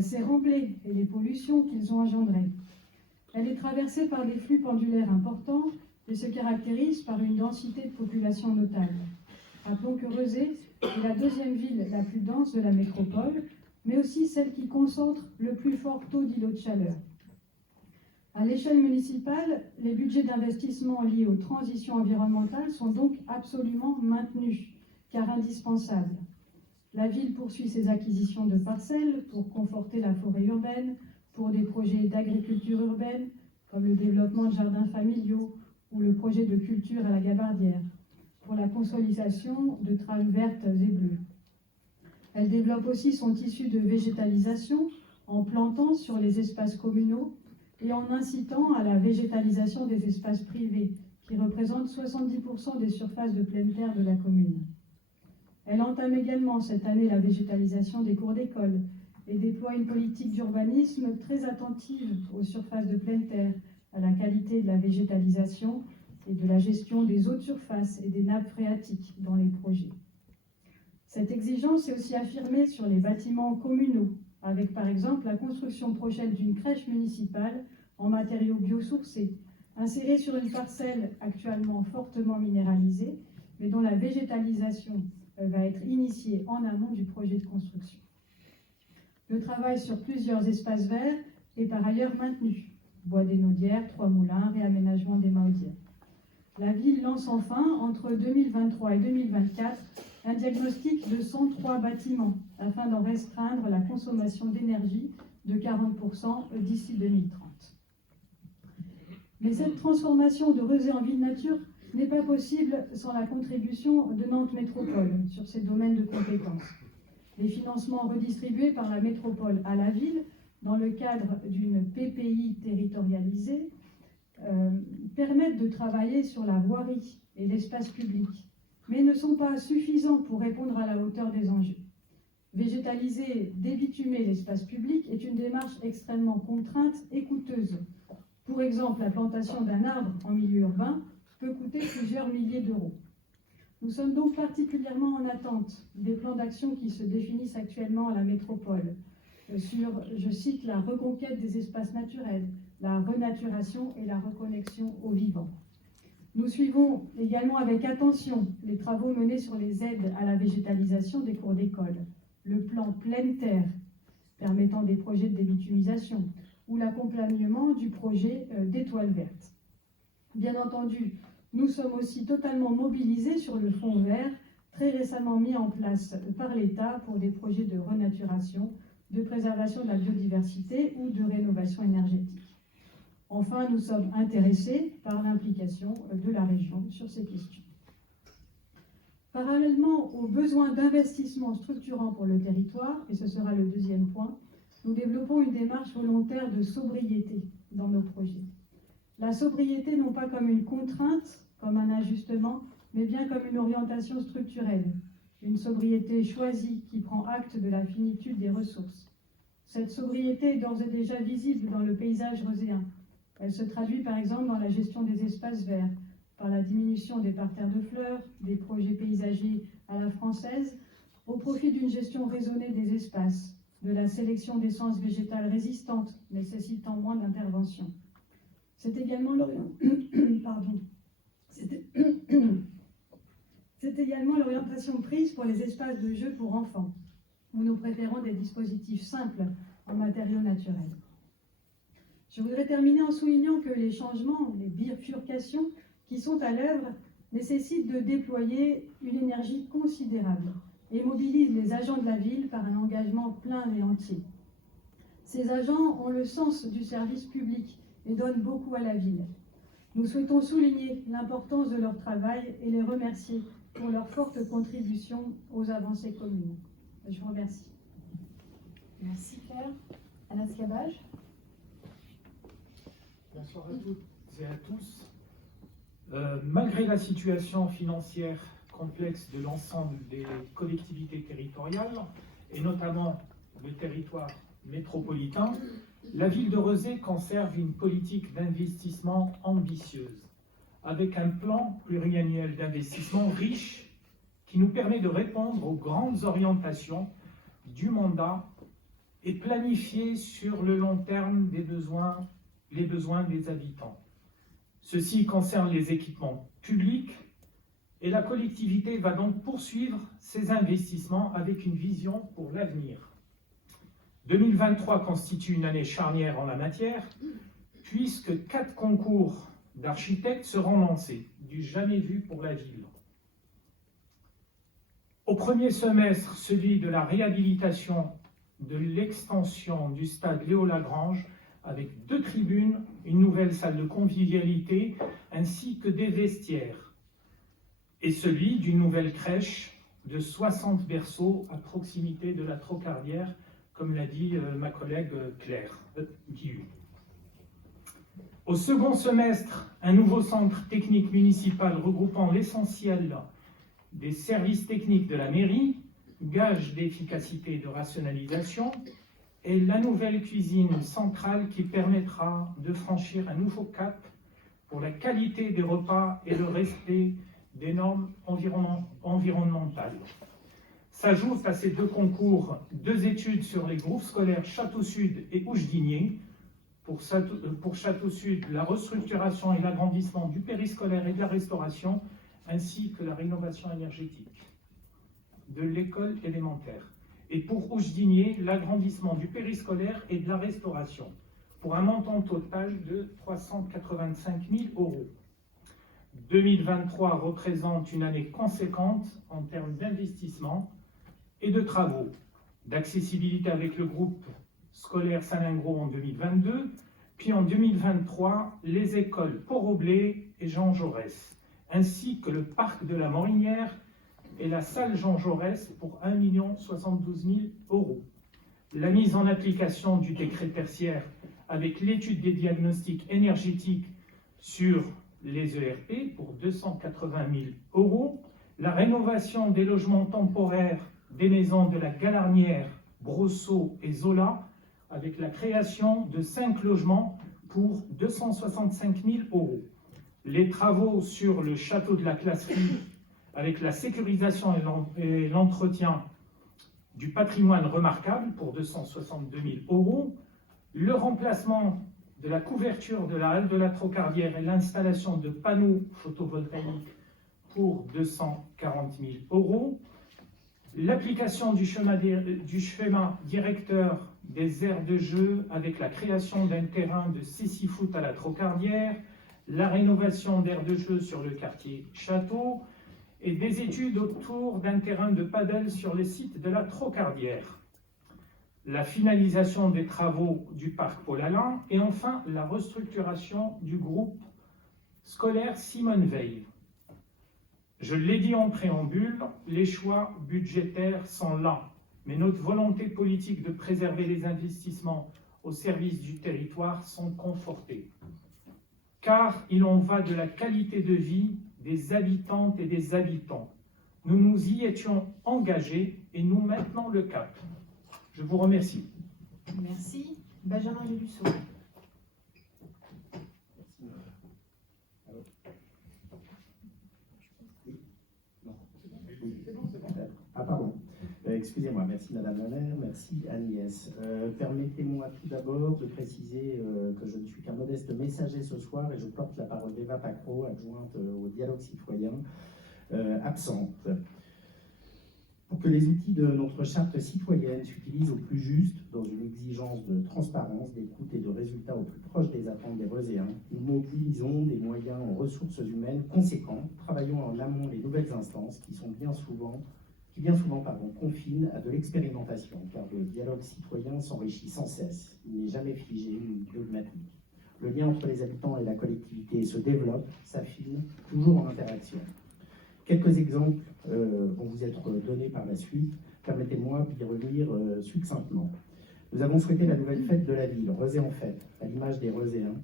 ses remblais et les pollutions qu'ils ont engendrées. Elle est traversée par des flux pendulaires importants et se caractérise par une densité de population notable. Rappelons que Rezé est la 2e ville la plus dense de la métropole, mais aussi celle qui concentre le plus fort taux d'îlots de chaleur. À l'échelle municipale, les budgets d'investissement liés aux transitions environnementales sont donc absolument maintenus, car indispensables. La ville poursuit ses acquisitions de parcelles pour conforter la forêt urbaine, pour des projets d'agriculture urbaine, comme le développement de jardins familiaux ou le projet de culture à la Gabardière, pour la consolidation de trames vertes et bleues. Elle développe aussi son tissu de végétalisation en plantant sur les espaces communaux et en incitant à la végétalisation des espaces privés, qui représentent 70% des surfaces de pleine terre de la commune. Elle entame également cette année la végétalisation des cours d'école et déploie une politique d'urbanisme très attentive aux surfaces de pleine terre, à la qualité de la végétalisation et de la gestion des eaux de surface et des nappes phréatiques dans les projets. Cette exigence est aussi affirmée sur les bâtiments communaux, avec par exemple la construction prochaine d'une crèche municipale en matériaux biosourcés, insérée sur une parcelle actuellement fortement minéralisée, mais dont la végétalisation va être initiée en amont du projet de construction. Le travail sur plusieurs espaces verts est par ailleurs maintenu. Bois des Naudières, Trois Moulins, réaménagement des Maudières. La ville lance enfin, entre 2023 et 2024, un diagnostic de 103 bâtiments afin d'en restreindre la consommation d'énergie de 40% d'ici 2030. Mais cette transformation de Rezé en ville nature n'est pas possible sans la contribution de Nantes Métropole sur ces domaines de compétences. Les financements redistribués par la métropole à la ville dans le cadre d'une PPI territorialisée permettent de travailler sur la voirie et l'espace public, mais ne sont pas suffisants pour répondre à la hauteur des enjeux. Végétaliser, débitumer l'espace public est une démarche extrêmement contrainte et coûteuse. Pour exemple, la plantation d'un arbre en milieu urbain peut coûter plusieurs milliers d'euros. Nous sommes donc particulièrement en attente des plans d'action qui se définissent actuellement à la métropole sur, je cite, la reconquête des espaces naturels, la renaturation et la reconnexion au vivant. Nous suivons également avec attention les travaux menés sur les aides à la végétalisation des cours d'école, le plan pleine terre permettant des projets de débitumisation ou l'accompagnement du projet d'étoiles vertes. Bien entendu, nous sommes aussi totalement mobilisés sur le fonds vert, très récemment mis en place par l'État pour des projets de renaturation, de préservation de la biodiversité ou de rénovation énergétique. Enfin, nous sommes intéressés par l'implication de la région sur ces questions. Parallèlement aux besoins d'investissement structurants pour le territoire, et ce sera le deuxième point, nous développons une démarche volontaire de sobriété dans nos projets. La sobriété non pas comme une contrainte, comme un ajustement, mais bien comme une orientation structurelle, une sobriété choisie qui prend acte de la finitude des ressources. Cette sobriété est d'ores et déjà visible dans le paysage reuséen. Elle se traduit par exemple dans la gestion des espaces verts, par la diminution des parterres de fleurs, des projets paysagers à la française, au profit d'une gestion raisonnée des espaces, de la sélection d'essences végétales résistantes, nécessitant moins d'intervention. C'est également l'orientation prise pour les espaces de jeu pour enfants, où nous préférons des dispositifs simples en matériaux naturels. Je voudrais terminer en soulignant que les changements, les bifurcations qui sont à l'œuvre nécessitent de déployer une énergie considérable et mobilisent les agents de la ville par un engagement plein et entier. Ces agents ont le sens du service public et donnent beaucoup à la ville. Nous souhaitons souligner l'importance de leur travail et les remercier pour leur forte contribution aux avancées communes. Je vous remercie. Merci Claire. Anas Cabage. Bonsoir à toutes et à tous. Malgré la situation financière complexe de l'ensemble des collectivités territoriales, et notamment le territoire métropolitain, la ville de Rezé conserve une politique d'investissement ambitieuse, avec un plan pluriannuel d'investissement riche qui nous permet de répondre aux grandes orientations du mandat et planifier sur le long terme les besoins des habitants. Ceci concerne les équipements publics et la collectivité va donc poursuivre ses investissements avec une vision pour l'avenir. 2023 constitue une année charnière en la matière, puisque 4 concours d'architectes seront lancés, du jamais vu pour la ville. Au premier semestre, celui de la réhabilitation de l'extension du stade Léo-Lagrange, avec 2 tribunes, une nouvelle salle de convivialité, ainsi que des vestiaires. Et celui d'une nouvelle crèche de 60 berceaux à proximité de la Trocardière, comme l'a dit ma collègue Claire Guilhu. Au second semestre, un nouveau centre technique municipal regroupant l'essentiel des services techniques de la mairie, gage d'efficacité et de rationalisation, et la nouvelle cuisine centrale qui permettra de franchir un nouveau cap pour la qualité des repas et le respect des normes environnementales. S'ajoutent à ces 2 concours 2 études sur les groupes scolaires Château-Sud et Ouche-Digné. Pour Château-Sud, la restructuration et l'agrandissement du périscolaire et de la restauration, ainsi que la rénovation énergétique de l'école élémentaire. Et pour Ouche-Digné, l'agrandissement du périscolaire et de la restauration, pour un montant total de 385 000 €. 2023 représente une année conséquente en termes d'investissement et de travaux, d'accessibilité avec le groupe scolaire Salingro en 2022, puis en 2023, les écoles Port-Roblay et Jean Jaurès, ainsi que le parc de la Morinière et la salle Jean Jaurès pour 1 072 000 €. La mise en application du décret tertiaire avec l'étude des diagnostics énergétiques sur les ERP pour 280 000 €, la rénovation des logements temporaires des maisons de la Galarnière, Brosseau et Zola, avec la création de 5 logements pour 265 000 €. Les travaux sur le château de la Classerie, avec la sécurisation et l'entretien du patrimoine remarquable pour 262 000 €, le remplacement de la couverture de la halle de la Trocardière et l'installation de panneaux photovoltaïques pour 240 000 €, l'application du schéma directeur des aires de jeu avec la création d'un terrain de cécifoot à la Trocardière, la rénovation d'aires de jeu sur le quartier Château et des études autour d'un terrain de padel sur le site de la Trocardière. La finalisation des travaux du parc Paul Alain et enfin la restructuration du groupe scolaire Simone Veil. Je l'ai dit en préambule, les choix budgétaires sont là, mais notre volonté politique de préserver les investissements au service du territoire sont confortés. Car il en va de la qualité de vie des habitantes et des habitants. Nous nous y étions engagés et nous maintenons le cap. Je vous remercie. Merci. Benjamin Gélusso. Ah pardon, excusez-moi, merci Madame la maire, merci Agnès. Permettez-moi tout d'abord de préciser que je ne suis qu'un modeste messager ce soir et je porte la parole d'Eva Pacro, adjointe au dialogue citoyen, absente. Pour que les outils de notre charte citoyenne s'utilisent au plus juste, dans une exigence de transparence, d'écoute et de résultats au plus proche des attentes des Reuséens, nous mobilisons des moyens en ressources humaines conséquents, travaillons en amont les nouvelles instances qui bien souvent confinent à de l'expérimentation, car le dialogue citoyen s'enrichit sans cesse, il n'est jamais figé ni dogmatique. Le lien entre les habitants et la collectivité se développe, s'affine, toujours en interaction. Quelques exemples vont vous être donnés par la suite. Permettez-moi d'y revenir succinctement. Nous avons souhaité la nouvelle fête de la ville, Rezé en fête, à l'image des Reuséens,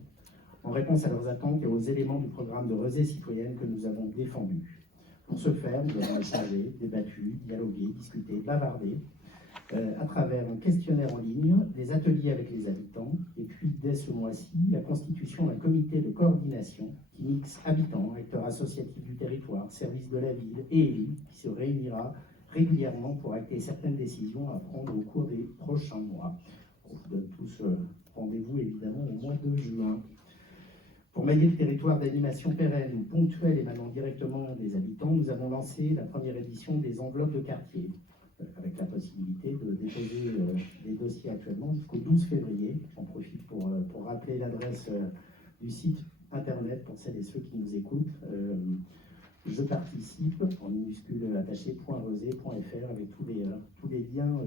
en réponse à leurs attentes et aux éléments du programme de Rezé citoyenne que nous avons défendu. Pour ce faire, nous avons échangé, débattu, dialogué, discuté, bavardé, à travers un questionnaire en ligne, des ateliers avec les habitants, et puis dès ce mois-ci, la constitution d'un comité de coordination qui mixe habitants, acteurs associatifs du territoire, services de la ville et élus, qui se réunira régulièrement pour acter certaines décisions à prendre au cours des prochains mois. On vous donne tous rendez-vous évidemment au mois de juin. Pour mailler le territoire d'animation pérenne ou ponctuelle émanant directement des habitants, nous avons lancé la première édition des enveloppes de quartier. avec la possibilité de déposer les dossiers actuellement jusqu'au 12 février. J'en profite pour rappeler l'adresse du site internet pour celles et ceux qui nous écoutent. Je participe en minuscule attaché .rosé.fr avec tous les liens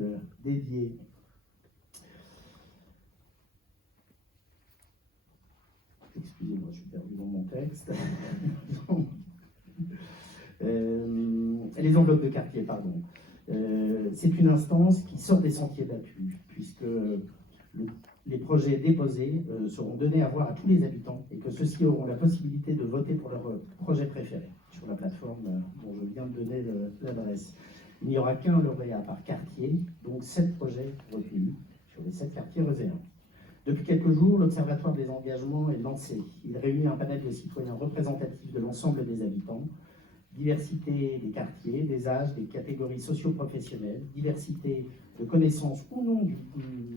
dédiés. Excusez-moi, je suis perdu dans mon texte. Les enveloppes de quartier, pardon. C'est une instance qui sort des sentiers battus, puisque les projets déposés seront donnés à voir à tous les habitants et que ceux-ci auront la possibilité de voter pour leur projet préféré sur la plateforme dont je viens de donner l'adresse. Il n'y aura qu'un lauréat par quartier, donc 7 projets retenus sur les 7 quartiers roséens. Depuis quelques jours, l'Observatoire des engagements est lancé. Il réunit un panel de citoyens représentatifs de l'ensemble des habitants, diversité des quartiers, des âges, des catégories socio-professionnelles, diversité de connaissances ou non du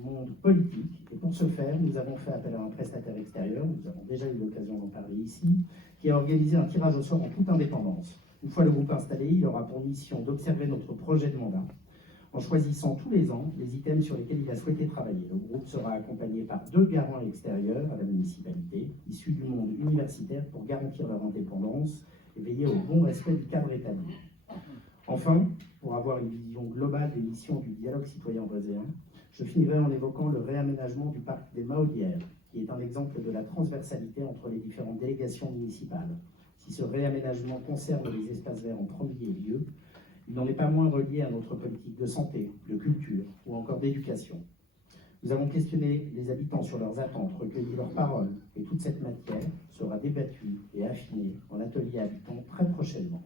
monde politique. Et pour ce faire, nous avons fait appel à un prestataire extérieur, nous avons déjà eu l'occasion d'en parler ici, qui a organisé un tirage au sort en toute indépendance. Une fois le groupe installé, il aura pour mission d'observer notre projet de mandat, en choisissant tous les ans les items sur lesquels il a souhaité travailler. Le groupe sera accompagné par 2 garants extérieurs à la municipalité, issus du monde universitaire pour garantir leur indépendance et veiller au bon respect du cadre établi. Enfin, pour avoir une vision globale des missions du dialogue citoyen roséen, je finirai en évoquant le réaménagement du parc des Mahaudières, qui est un exemple de la transversalité entre les différentes délégations municipales. Si ce réaménagement concerne les espaces verts en premier lieu, il n'en est pas moins relié à notre politique de santé, de culture ou encore d'éducation. Nous avons questionné les habitants sur leurs attentes, recueilli leurs paroles, et toute cette matière sera débattue et affinée en atelier habitants très prochainement.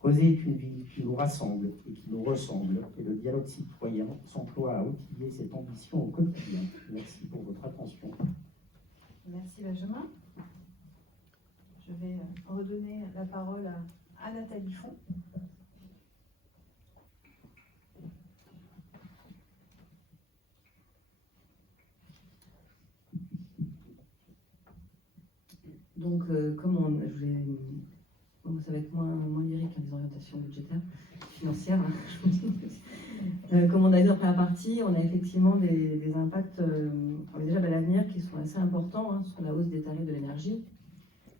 Rosé est une ville qui nous rassemble et qui nous ressemble, et le dialogue citoyen s'emploie à outiller cette ambition au quotidien. Merci pour votre attention. Merci Benjamin. Je vais redonner la parole à Nathalie Font. Donc, ça va être moins lyrique des orientations budgétaires, financières. Comme on a dit après la partie, on a effectivement des impacts déjà à l'avenir qui sont assez importants sur la hausse des tarifs de l'énergie,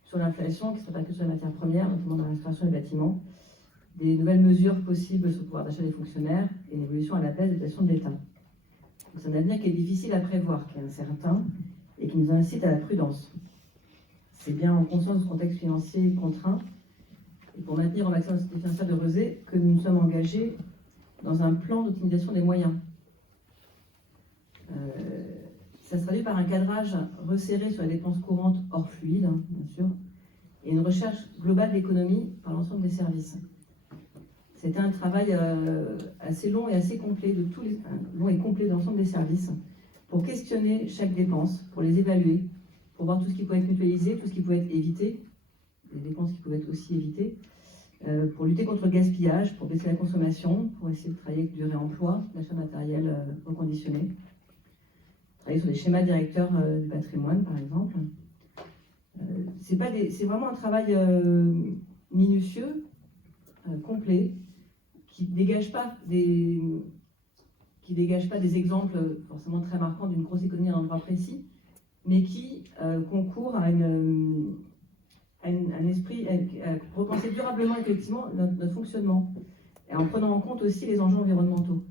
sur l'inflation qui ne sera pas que sur les matières premières, notamment dans la restauration et les bâtiments, des nouvelles mesures possibles sur le pouvoir d'achat des fonctionnaires et une évolution à la baisse des dotations de l'État. C'est un avenir qui est difficile à prévoir, qui est incertain et qui nous incite à la prudence. C'est bien en conscience du contexte financier contraint et pour maintenir au maximum la sécurité financière de Rosé que nous nous sommes engagés dans un plan d'optimisation des moyens. Ça se traduit par un cadrage resserré sur les dépenses courantes hors fluide, bien sûr, et une recherche globale d'économie par l'ensemble des services. C'était un travail assez long et assez complet long et complet de l'ensemble des services pour questionner chaque dépense, pour les évaluer, pour voir tout ce qui pouvait être mutualisé, tout ce qui pouvait être évité, les dépenses qui pouvaient être aussi évitées, pour lutter contre le gaspillage, pour baisser la consommation, pour essayer de travailler avec du réemploi, l'achat matériel reconditionné, travailler sur des schémas directeurs du patrimoine, par exemple. C'est vraiment un travail minutieux, complet, qui ne dégage pas des exemples forcément très marquants d'une grosse économie à un endroit précis, mais qui concourt à un esprit, à repenser durablement et collectivement notre fonctionnement, et en prenant en compte aussi les enjeux environnementaux.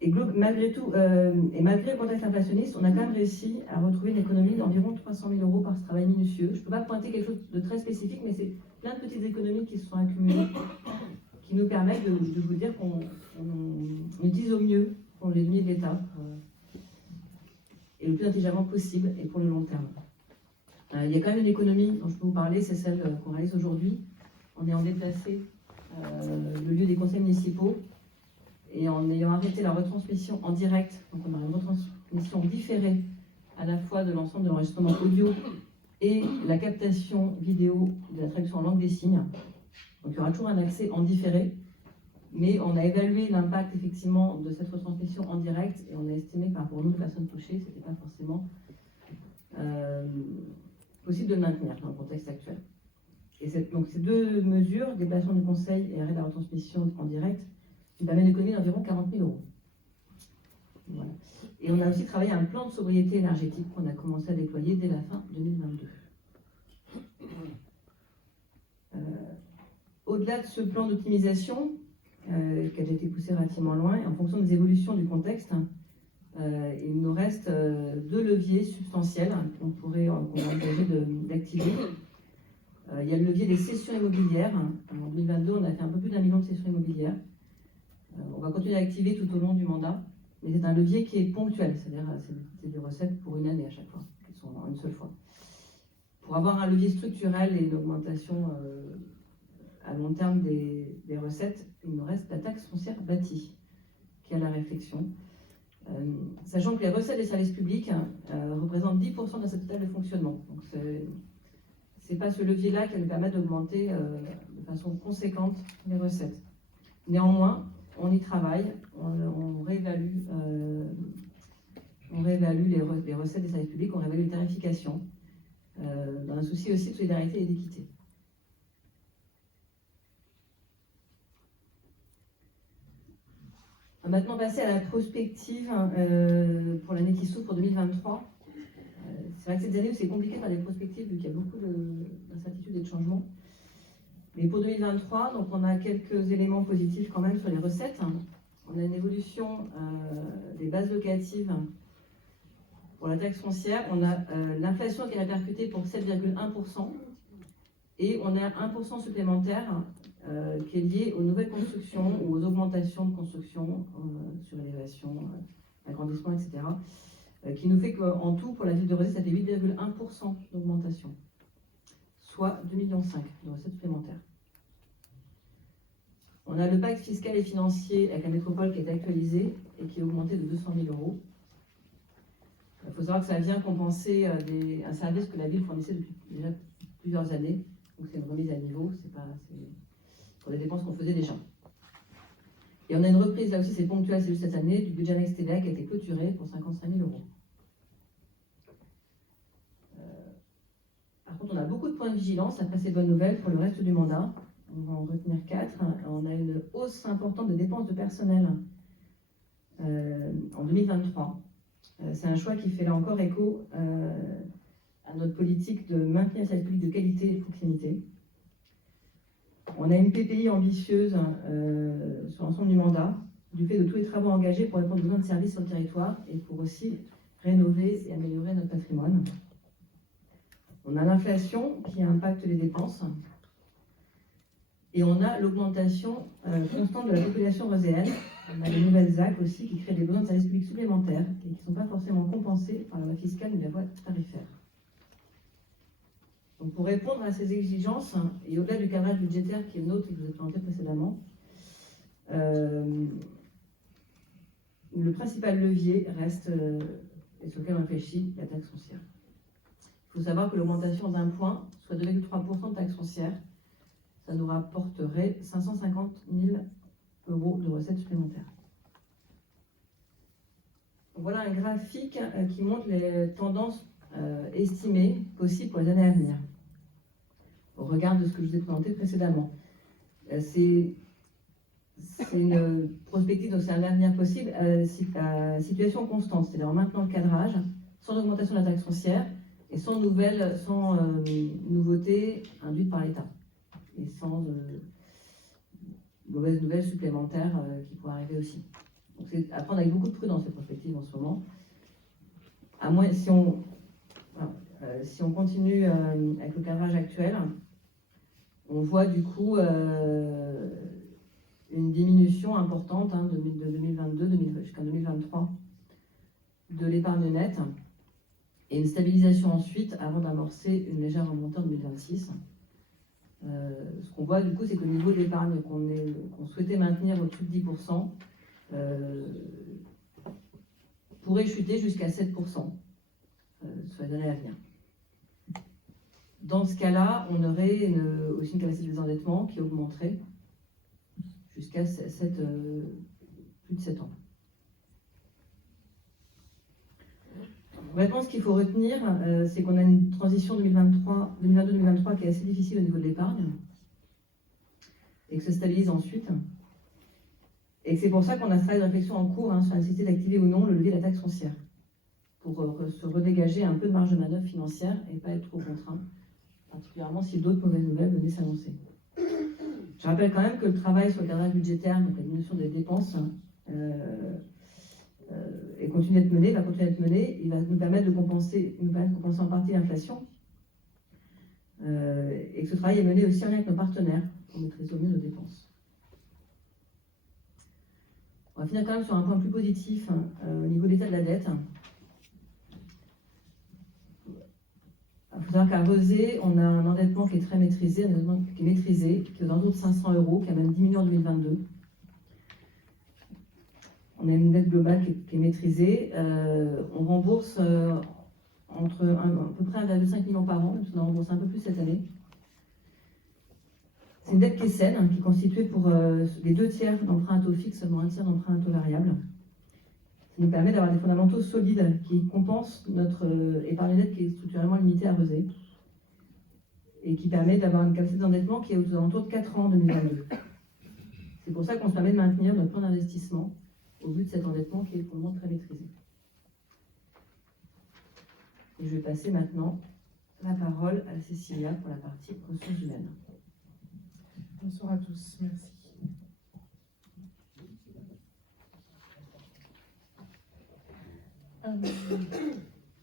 Et malgré tout, et malgré le contexte inflationniste, on a quand même réussi à retrouver une économie d'environ 300 000 € par ce travail minutieux. Je ne peux pas pointer quelque chose de très spécifique, mais c'est plein de petites économies qui se sont accumulées, qui nous permettent de vous dire qu'on utilise au mieux les deniers de l'État, et le plus intelligemment possible, et pour le long terme. Il y a quand même une économie dont je peux vous parler, c'est celle qu'on réalise aujourd'hui. On est en déplacé le lieu des conseils municipaux, et en ayant arrêté la retransmission en direct, donc on a une retransmission différée à la fois de l'ensemble de l'enregistrement audio et la captation vidéo de la traduction en langue des signes. Donc il y aura toujours un accès en différé, mais on a évalué l'impact effectivement de cette retransmission en direct et on a estimé que par rapport au nombre de personnes touchées, ce n'était pas forcément possible de maintenir dans le contexte actuel. Donc ces deux mesures, déplacement du conseil et arrêt de la retransmission en direct, nous permettent une économie d'environ 40 000 euros. Voilà. Et on a aussi travaillé un plan de sobriété énergétique qu'on a commencé à déployer dès la fin 2022. Au-delà de ce plan d'optimisation, qui a déjà été poussé relativement loin, en fonction des évolutions du contexte, il nous reste deux leviers substantiels qu'on va envisager d'activer. Il y a le levier des cessions immobilières. En 2022, on a fait un peu plus d'1 million de cessions immobilières. On va continuer à activer tout au long du mandat, mais c'est un levier qui est ponctuel, c'est-à-dire c'est des recettes pour une année à chaque fois, qui sont en une seule fois. Pour avoir un levier structurel et une augmentation à long terme des recettes, il nous reste la taxe foncière bâtie, qui est à la réflexion. Sachant que les recettes des services publics représentent 10% de notre total de fonctionnement. Donc c'est pas ce levier-là qui va nous permettre d'augmenter de façon conséquente les recettes. Néanmoins, on y travaille, on réévalue les recettes des services publics, on réévalue les tarifications, dans un souci aussi de solidarité et d'équité. On va maintenant passer à la prospective pour l'année qui s'ouvre, pour 2023. C'est vrai que c'est des années où c'est compliqué de faire des prospectives, vu qu'il y a beaucoup d'incertitudes et de changements. Mais pour 2023, donc on a quelques éléments positifs quand même sur les recettes. On a une évolution des bases locatives pour la taxe foncière. On a l'inflation qui est répercutée pour 7,1%. Et on a 1% supplémentaire qui est lié aux nouvelles constructions ou aux augmentations de construction sur élévation, agrandissement, etc. Qui nous fait qu'en tout, pour la ville de Rezé, ça fait 8,1% d'augmentation, soit 2,5 millions de recettes supplémentaires. On a le pacte fiscal et financier avec la métropole qui est actualisé et qui est augmenté de 200 000 euros. Il faut savoir que ça vient compenser un service que la ville fournissait depuis déjà plusieurs années. Donc c'est une remise à niveau, c'est pour des dépenses qu'on faisait déjà. Et on a une reprise, là aussi c'est ponctuel, c'est juste cette année, du budget annexe TVA qui a été clôturé pour 55 000 euros. Par contre, on a beaucoup de points de vigilance après ces bonnes nouvelles pour le reste du mandat. On va en retenir 4. On a une hausse importante de dépenses de personnel en 2023. C'est un choix qui fait là encore écho à notre politique de maintien de service public de qualité et de proximité. On a une PPI ambitieuse sur l'ensemble du mandat, du fait de tous les travaux engagés pour répondre aux besoins de services sur le territoire et pour aussi rénover et améliorer notre patrimoine. On a l'inflation qui impacte les dépenses. Et on a l'augmentation constante de la population roséenne. On a les nouvelles ZAC aussi qui créent des besoins de services publics supplémentaires et qui ne sont pas forcément compensés par la loi fiscale ni la loi tarifaire. Donc pour répondre à ces exigences, et au-delà du cadrage budgétaire qui est le nôtre et que je vous ai présenté précédemment, le principal levier reste, et sur lequel on réfléchit, la taxe foncière. Il faut savoir que l'augmentation d'un point, soit 2,3% de taxe foncière, ça nous rapporterait 550 000 euros de recettes supplémentaires. Donc voilà un graphique qui montre les tendances estimées possibles pour les années à venir, au regard de ce que je vous ai présenté précédemment. C'est une prospective, donc c'est un avenir possible à situation constante, c'est-à-dire en maintenant le cadrage, sans augmentation de la taxe foncière et sans nouveauté induite par l'État, et sans mauvaises nouvelles supplémentaires qui pourraient arriver aussi. Donc c'est à prendre avec beaucoup de prudence ces prospectives en ce moment. À moins, si on continue avec le cadrage actuel, on voit du coup une diminution importante de 2022 jusqu'en 2023 de l'épargne nette et une stabilisation ensuite avant d'amorcer une légère remontée en 2026. Ce qu'on voit du coup, c'est que le niveau de l'épargne qu'on souhaitait maintenir au-dessus de 10% pourrait chuter jusqu'à 7% sur les années à venir. Dans ce cas-là, on aurait aussi une capacité de désendettement qui augmenterait jusqu'à plus de 7 ans. Maintenant, ce qu'il faut retenir, c'est qu'on a une transition 2022-2023 qui est assez difficile au niveau de l'épargne et que se stabilise ensuite. Et c'est pour ça qu'on a ce travail de réflexion en cours sur la nécessité d'activer ou non le levier de la taxe foncière pour se redégager un peu de marge de manœuvre financière et pas être trop contraint, particulièrement si d'autres mauvaises nouvelles venaient s'annoncer. Je rappelle quand même que le travail sur le cadrage budgétaire, donc la diminution des dépenses, et continue d'être mené, va continuer d'être mené. Il va nous permettre de compenser en partie l'inflation. Et que ce travail est mené aussi en lien avec nos partenaires pour maîtriser au mieux nos dépenses. On va finir quand même sur un point plus positif au niveau de l'état de la dette. Il faut savoir qu'à Rezé, on a un endettement qui est très maîtrisé, qui est aux alentours de 500 €, qui a même diminué en 2022. On a une dette globale qui est maîtrisée. On rembourse entre à peu près 1,5 million par an, même si on a remboursé un peu plus cette année. C'est une dette qui est saine, qui est constituée pour les 2/3 d'emprunt à taux fixe, seulement 1/3 d'emprunt à taux variable. Ça nous permet d'avoir des fondamentaux solides qui compensent notre épargne nette qui est structurellement limitée à Rezé et qui permet d'avoir une capacité d'endettement qui est aux alentours de 4 ans en 2022. C'est pour ça qu'on se permet de maintenir notre plan d'investissement au vu de cet endettement qui est pour le moment très maîtrisé. Et je vais passer maintenant la parole à Cécilia pour la partie ressources humaines. Bonsoir à tous, merci.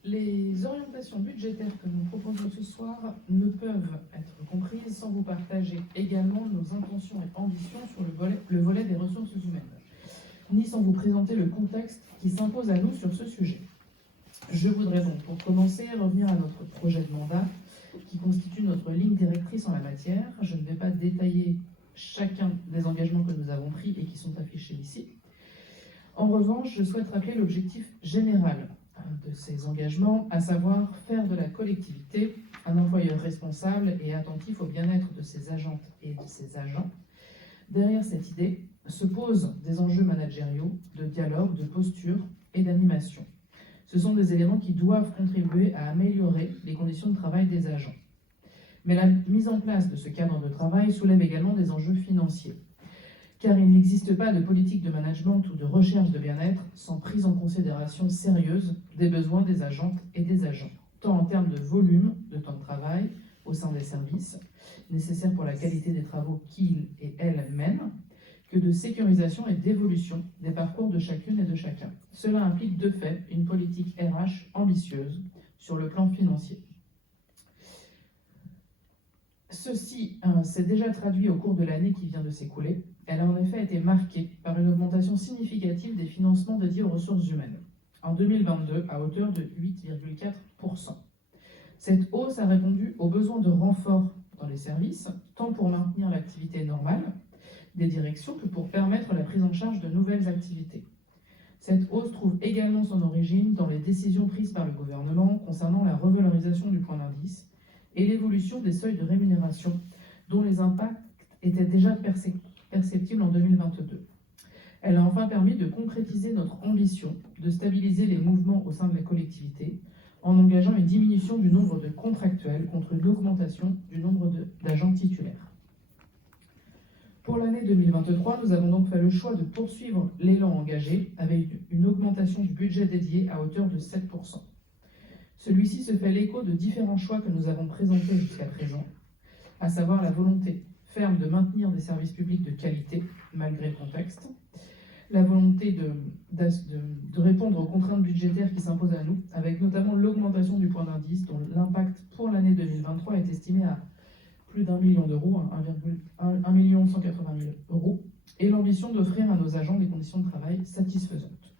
Les orientations budgétaires que nous proposons ce soir ne peuvent être comprises sans vous partager également nos intentions et ambitions sur le volet des ressources humaines, ni sans vous présenter le contexte qui s'impose à nous sur ce sujet. Je voudrais donc, pour commencer, revenir à notre projet de mandat, qui constitue notre ligne directrice en la matière. Je ne vais pas détailler chacun des engagements que nous avons pris et qui sont affichés ici. En revanche, je souhaite rappeler l'objectif général de ces engagements, à savoir faire de la collectivité un employeur responsable et attentif au bien-être de ses agentes et de ses agents. Derrière cette idée se posent des enjeux managériaux, de dialogue, de posture et d'animation. Ce sont des éléments qui doivent contribuer à améliorer les conditions de travail des agents. Mais la mise en place de ce cadre de travail soulève également des enjeux financiers, car il n'existe pas de politique de management ou de recherche de bien-être sans prise en considération sérieuse des besoins des agentes et des agents, tant en termes de volume de temps de travail au sein des services, nécessaires pour la qualité des travaux qu'ils et elles mènent, que de sécurisation et d'évolution des parcours de chacune et de chacun. Cela implique de fait une politique RH ambitieuse sur le plan financier. Ceci s'est déjà traduit au cours de l'année qui vient de s'écouler. Elle a en effet été marquée par une augmentation significative des financements dédiés aux ressources humaines, en 2022 à hauteur de 8,4%. Cette hausse a répondu aux besoins de renfort dans les services, tant pour maintenir l'activité normale des directions que pour permettre la prise en charge de nouvelles activités. Cette hausse trouve également son origine dans les décisions prises par le gouvernement concernant la revalorisation du point d'indice et l'évolution des seuils de rémunération, dont les impacts étaient déjà perceptibles en 2022. Elle a enfin permis de concrétiser notre ambition de stabiliser les mouvements au sein de la collectivité en engageant une diminution du nombre de contractuels contre une augmentation du nombre d'agents titulaires. Pour l'année 2023, nous avons donc fait le choix de poursuivre l'élan engagé avec une augmentation du budget dédié à hauteur de 7%. Celui-ci se fait l'écho de différents choix que nous avons présentés jusqu'à présent, à savoir la volonté ferme de maintenir des services publics de qualité malgré le contexte, la volonté de répondre aux contraintes budgétaires qui s'imposent à nous, avec notamment l'augmentation du point d'indice dont l'impact pour l'année 2023 est estimé à plus d'1 million d'euros, 1 180 000 €, et l'ambition d'offrir à nos agents des conditions de travail satisfaisantes.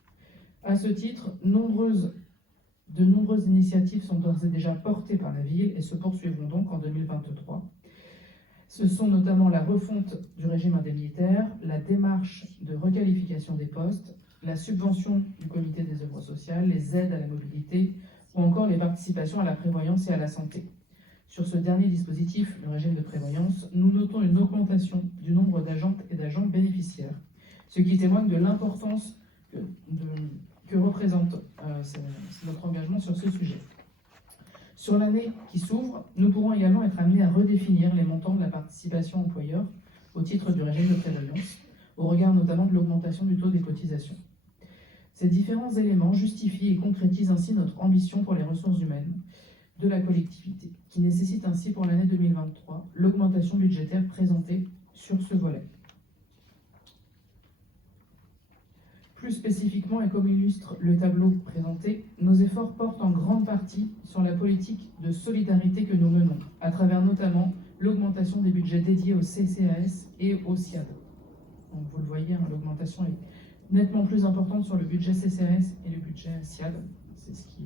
À ce titre, de nombreuses initiatives sont d'ores et déjà portées par la ville et se poursuivront donc en 2023. Ce sont notamment la refonte du régime indemnitaire, la démarche de requalification des postes, la subvention du comité des œuvres sociales, les aides à la mobilité ou encore les participations à la prévoyance et à la santé. Sur ce dernier dispositif, le régime de prévoyance, nous notons une augmentation du nombre d'agentes et d'agents bénéficiaires, ce qui témoigne de l'importance que représente c'est notre engagement sur ce sujet. Sur l'année qui s'ouvre, nous pourrons également être amenés à redéfinir les montants de la participation employeur au titre du régime de prévoyance, au regard notamment de l'augmentation du taux des cotisations. Ces différents éléments justifient et concrétisent ainsi notre ambition pour les ressources humaines de la collectivité, qui nécessite ainsi pour l'année 2023 l'augmentation budgétaire présentée sur ce volet. Plus spécifiquement, et comme illustre le tableau présenté, nos efforts portent en grande partie sur la politique de solidarité que nous menons, à travers notamment l'augmentation des budgets dédiés au CCAS et au SIAD. Donc vous le voyez, hein, l'augmentation est nettement plus importante sur le budget CCAS et le budget SIAD. C'est ce qui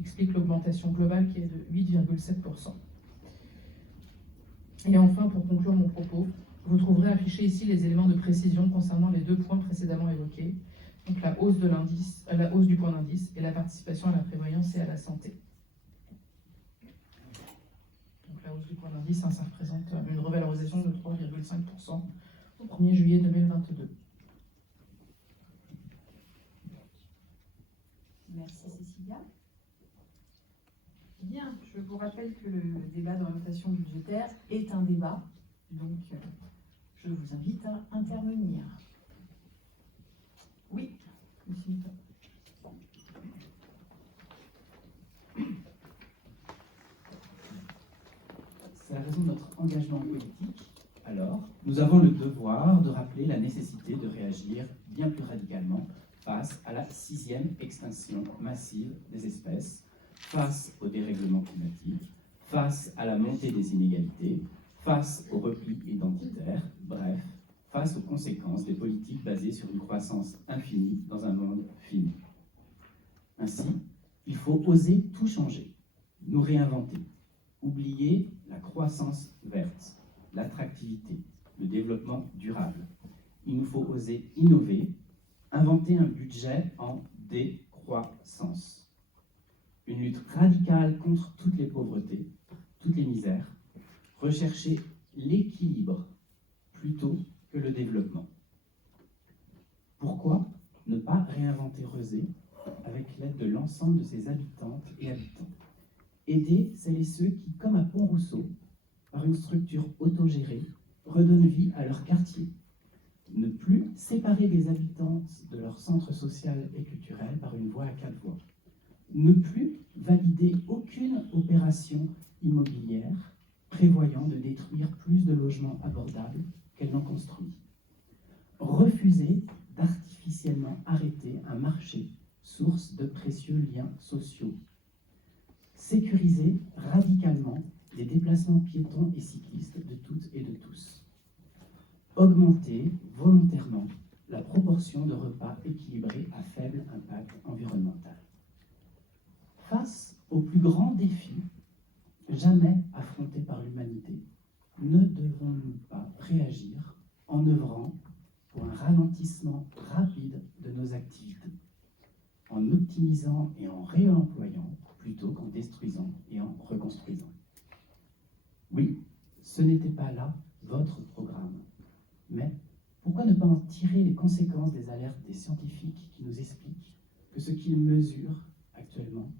explique l'augmentation globale qui est de 8,7%. Et enfin, pour conclure mon propos, vous trouverez affichés ici les éléments de précision concernant les deux points précédemment évoqués, donc la hausse du point d'indice et la participation à la prévoyance et à la santé. Donc la hausse du point d'indice, ça représente une revalorisation de 3,5% au 1er juillet 2022. Merci Cécilia. Bien, je vous rappelle que le débat d'orientation budgétaire est un débat, donc je vous invite à intervenir. Oui, monsieur Mitton. C'est la raison de notre engagement politique. Alors, nous avons le devoir de rappeler la nécessité de réagir bien plus radicalement face à la 6e extinction massive des espèces, face au dérèglement climatique, face à la montée des inégalités, face au repli identitaire, bref, face aux conséquences des politiques basées sur une croissance infinie dans un monde fini. Ainsi, il faut oser tout changer, nous réinventer, oublier la croissance verte, l'attractivité, le développement durable. Il nous faut oser innover, inventer un budget en décroissance. Une lutte radicale contre toutes les pauvretés, toutes les misères, rechercher l'équilibre plutôt que le développement. Pourquoi ne pas réinventer Rezé avec l'aide de l'ensemble de ses habitantes et habitants? Aider celles et ceux qui, comme à Pont-Rousseau, par une structure autogérée, redonnent vie à leur quartier. Ne plus séparer les habitants de leur centre social et culturel par une voie à 4 voies. Ne plus valider aucune opération immobilière prévoyant de détruire plus de logements abordables qu'elle n'en construit. Refuser d'artificiellement arrêter un marché source de précieux liens sociaux. Sécuriser radicalement les déplacements piétons et cyclistes de toutes et de tous. Augmenter volontairement la proportion de repas équilibrés à faible impact environnemental. Face aux plus grands défis jamais affrontés par l'humanité, ne devons-nous pas réagir en œuvrant pour un ralentissement rapide de nos activités, en optimisant et en réemployant plutôt qu'en détruisant et en reconstruisant? Oui, ce n'était pas là votre programme, mais pourquoi ne pas en tirer les conséquences des alertes des scientifiques qui nous expliquent que ce qu'ils mesurent actuellement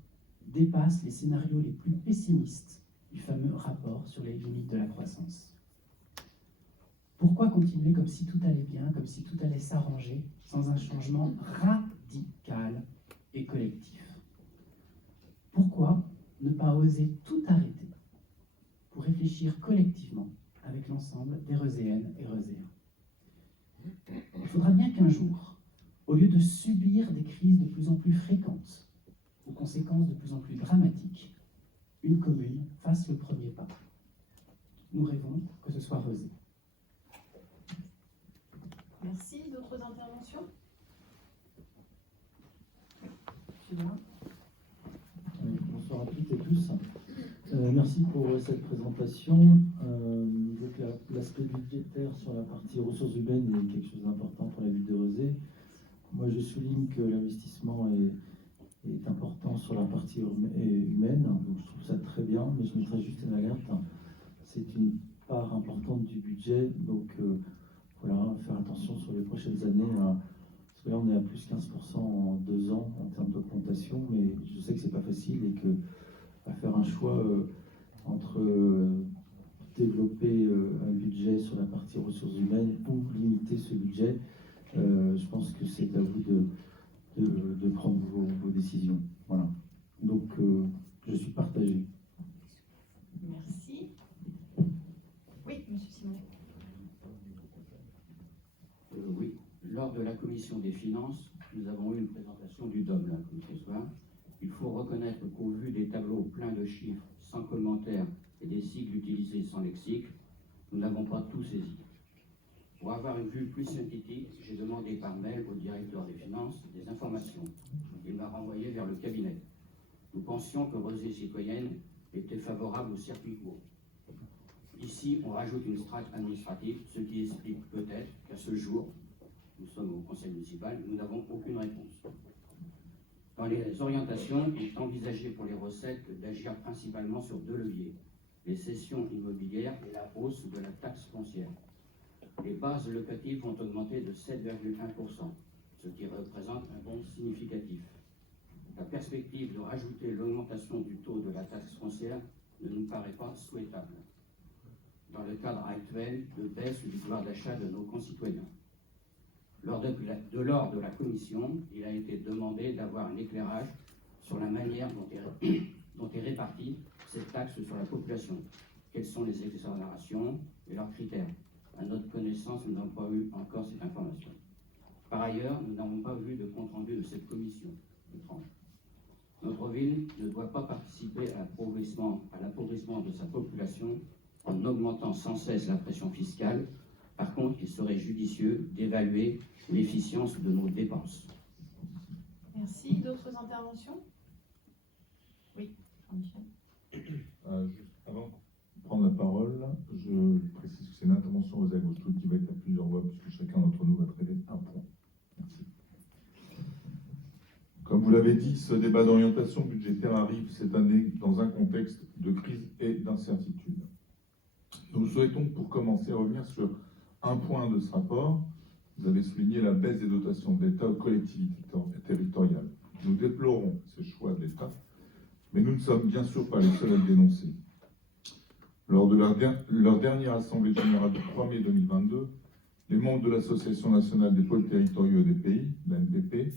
dépasse les scénarios les plus pessimistes du fameux rapport sur les limites de la croissance? Pourquoi continuer comme si tout allait bien, comme si tout allait s'arranger, sans un changement radical et collectif? Pourquoi ne pas oser tout arrêter pour réfléchir collectivement avec l'ensemble des Rezéennes et Rezéens? Il faudra bien qu'un jour, au lieu de subir des crises de plus en plus fréquentes, aux conséquences de plus en plus dramatiques, une commune fasse le premier pas. Nous rêvons que ce soit Rezé. Merci. D'autres interventions? Monsieur Delain. Bonsoir à toutes et tous. Merci pour cette présentation. Donc l'aspect budgétaire sur la partie ressources humaines est quelque chose d'important pour la ville de Rezé. Moi, je souligne que l'investissement est important sur la partie humaine, donc je trouve ça très bien, mais je mettrai juste une alerte. C'est une part importante du budget, donc voilà, faire attention sur les prochaines années à ce que là, on est à plus 15% en 2 ans en termes d'augmentation, mais je sais que c'est pas facile et que à faire un choix entre développer un budget sur la partie ressources humaines ou limiter ce budget, je pense que c'est à vous de prendre vos décisions. Voilà. Donc, je suis partagé. Merci. Oui, monsieur Simon. Oui, lors de la commission des finances, nous avons eu une présentation du DOM, là, comme ce soir. Il faut reconnaître qu'au vu des tableaux pleins de chiffres, sans commentaires et des sigles utilisés sans lexique, nous n'avons pas tout saisi. Pour avoir une vue plus synthétique, j'ai demandé par mail au directeur des finances des informations. Il m'a renvoyé vers le cabinet. Nous pensions que Rosée Citoyenne était favorable au circuit court. Ici, on rajoute une strate administrative, ce qui explique peut-être qu'à ce jour, nous sommes au conseil municipal, nous n'avons aucune réponse. Dans les orientations, il est envisagé pour les recettes d'agir principalement sur 2 leviers, les cessions immobilières et la hausse de la taxe foncière. Les bases locatives vont augmenter de 7,1%, ce qui représente un bond significatif. La perspective de rajouter l'augmentation du taux de la taxe foncière ne nous paraît pas souhaitable, dans le cadre actuel de baisse du pouvoir d'achat de nos concitoyens. Lors de la commission, il a été demandé d'avoir un éclairage sur la manière dont est répartie cette taxe sur la population. Quelles sont les exonérations et leurs critères? À notre connaissance, nous n'avons pas eu encore cette information. Par ailleurs, nous n'avons pas vu de compte-rendu de cette commission. Notre ville ne doit pas participer à l'appauvrissement de sa population en augmentant sans cesse la pression fiscale. Par contre, il serait judicieux d'évaluer l'efficience de nos dépenses. Merci. D'autres interventions? Oui, Jean-Michel. Avant de prendre la parole, je précise que c'est une intervention aux Agostou qui va être à plusieurs voix, puisque chacun d'entre nous va traiter un point. Merci. Comme vous l'avez dit, ce débat d'orientation budgétaire arrive cette année dans un contexte de crise et d'incertitude. Nous souhaitons, pour commencer, revenir sur un point de ce rapport. Vous avez souligné la baisse des dotations de l'État aux collectivités territoriales. Nous déplorons ces choix de l'État, mais nous ne sommes bien sûr pas les seuls à le dénoncer. Lors de leur dernière assemblée générale du 3 mai 2022, les membres de l'Association nationale des pôles territoriaux des pays, l'ANPP,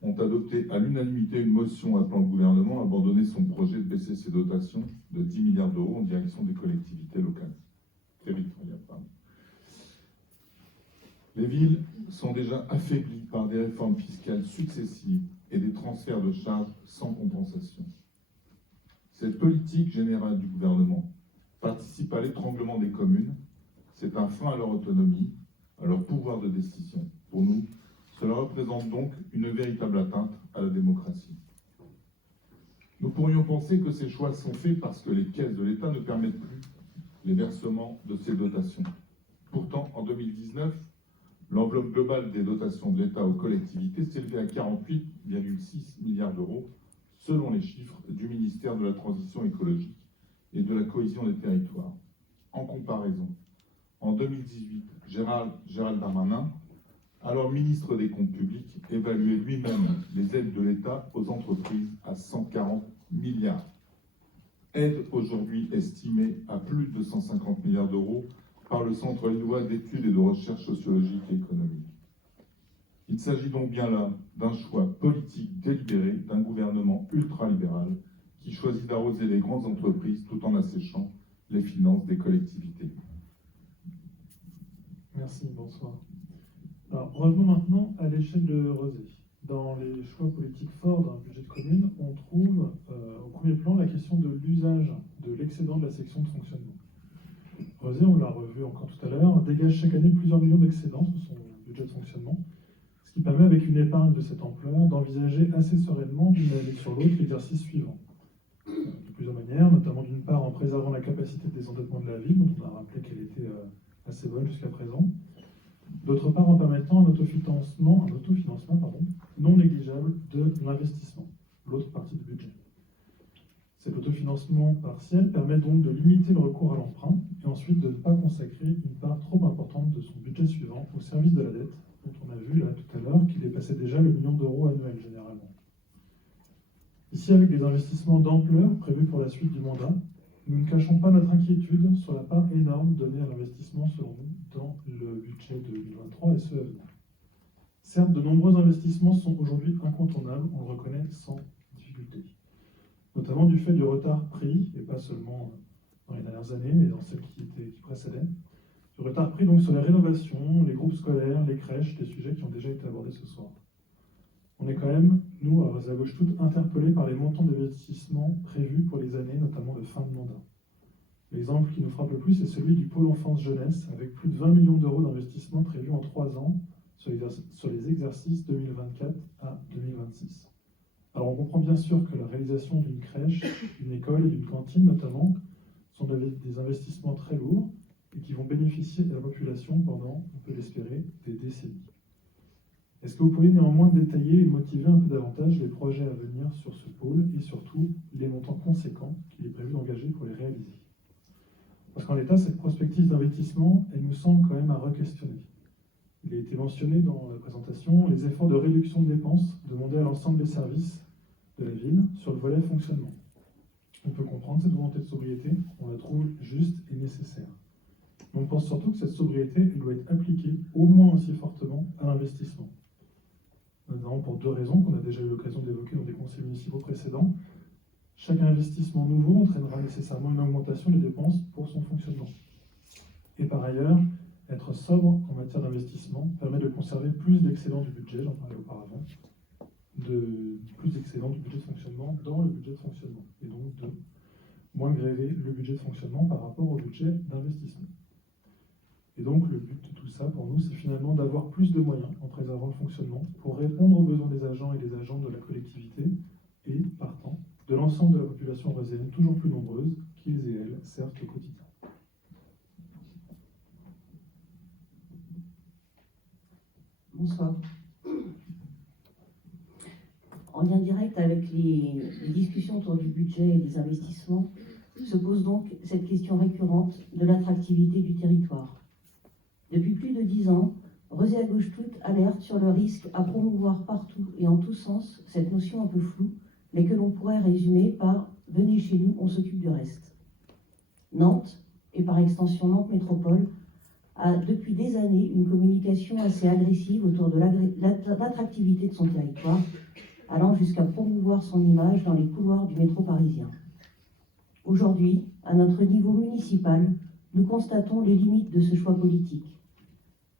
ont adopté à l'unanimité une motion appelant le gouvernement à abandonner son projet de baisser ses dotations de 10 milliards d'euros en direction des collectivités locales, territoriales. Les villes sont déjà affaiblies par des réformes fiscales successives et des transferts de charges sans compensation. Cette politique générale du gouvernement participe à l'étranglement des communes. C'est un frein à leur autonomie, à leur pouvoir de décision. Pour nous, cela représente donc une véritable atteinte à la démocratie. Nous pourrions penser que ces choix sont faits parce que les caisses de l'État ne permettent plus les versements de ces dotations. Pourtant, en 2019, l'enveloppe globale des dotations de l'État aux collectivités s'élevait à 48,6 milliards d'euros, selon les chiffres du ministère de la Transition écologique et de la cohésion des territoires. En comparaison, en 2018, Gérald Darmanin, alors ministre des Comptes publics, évaluait lui-même les aides de l'État aux entreprises à 140 milliards. Aides aujourd'hui estimées à plus de 150 milliards d'euros par le Centre lillois d'études et de recherche sociologique et économique. Il s'agit donc bien là d'un choix politique délibéré d'un gouvernement ultralibéral qui choisit d'arroser les grandes entreprises tout en asséchant les finances des collectivités. Merci, bonsoir. Alors, revenons maintenant à l'échelle de Rosée. Dans les choix politiques forts d'un budget de commune, on trouve au premier plan la question de l'usage de l'excédent de la section de fonctionnement. Rosée, on l'a revu encore tout à l'heure, dégage chaque année plusieurs millions d'excédents sur son budget de fonctionnement, ce qui permet, avec une épargne de cette ampleur, d'envisager assez sereinement d'une année sur l'autre l'exercice suivant. De plusieurs manières, notamment d'une part en préservant la capacité de désendettement de la ville, dont on a rappelé qu'elle était assez bonne jusqu'à présent, d'autre part en permettant un autofinancement non négligeable de l'investissement, l'autre partie du budget. Cet autofinancement partiel permet donc de limiter le recours à l'emprunt et ensuite de ne pas consacrer une part trop importante de son budget suivant au service de la dette dont on a vu là tout à l'heure qu'il dépassait déjà le million d'euros annuel généralement. Ici, avec des investissements d'ampleur prévus pour la suite du mandat, nous ne cachons pas notre inquiétude sur la part énorme donnée à l'investissement selon nous dans le budget de 2023 et ceux à venir. Certes, de nombreux investissements sont aujourd'hui incontournables, on le reconnaît sans difficulté, notamment du fait du retard pris, et pas seulement dans les dernières années, mais dans celles qui précédaient, du retard pris donc sur les rénovations, les groupes scolaires, les crèches, des sujets qui ont déjà été abordés ce soir. On est quand même, nous, à Rosé à Gauche Toutes, interpellés par les montants d'investissement prévus pour les années, notamment de fin de mandat. L'exemple qui nous frappe le plus, c'est celui du pôle enfance-jeunesse, avec plus de 20 millions d'euros d'investissement prévus en 3 ans sur les exercices 2024 à 2026. Alors on comprend bien sûr que la réalisation d'une crèche, d'une école et d'une cantine notamment sont des investissements très lourds et qui vont bénéficier à la population pendant, on peut l'espérer, des décennies. Est-ce que vous pourriez néanmoins détailler et motiver un peu davantage les projets à venir sur ce pôle et surtout les montants conséquents qu'il est prévu d'engager pour les réaliser? Parce qu'en l'état, cette prospective d'investissement, elle nous semble quand même à re-questionner. Il a été mentionné dans la présentation les efforts de réduction de dépenses demandés à l'ensemble des services de la ville sur le volet fonctionnement. On peut comprendre cette volonté de sobriété, on la trouve juste et nécessaire. Mais on pense surtout que cette sobriété elle doit être appliquée au moins aussi fortement à l'investissement. Notamment pour 2 raisons qu'on a déjà eu l'occasion d'évoquer dans des conseils municipaux précédents. Chaque investissement nouveau entraînera nécessairement une augmentation des dépenses pour son fonctionnement. Et par ailleurs, être sobre en matière d'investissement permet de conserver plus d'excédents du budget, j'en parlais auparavant, plus d'excédents du budget de fonctionnement dans le budget de fonctionnement, et donc de moins gréver le budget de fonctionnement par rapport au budget d'investissement. Et donc le but de tout ça pour nous, c'est finalement d'avoir plus de moyens en préservant le fonctionnement pour répondre aux besoins des agents et des agentes de la collectivité et, partant, de l'ensemble de la population rosienne, toujours plus nombreuse, qu'ils et elles servent au quotidien. Bonsoir. En lien direct avec les discussions autour du budget et des investissements, se pose donc cette question récurrente de l'attractivité du territoire. Depuis plus de 10 ans, Rosé à Gauche Toutes alerte sur le risque à promouvoir partout et en tous sens cette notion un peu floue, mais que l'on pourrait résumer par « venez chez nous, on s'occupe du reste ». Nantes, et par extension Nantes Métropole, a depuis des années une communication assez agressive autour de l'attractivité de son territoire, allant jusqu'à promouvoir son image dans les couloirs du métro parisien. Aujourd'hui, à notre niveau municipal, nous constatons les limites de ce choix politique.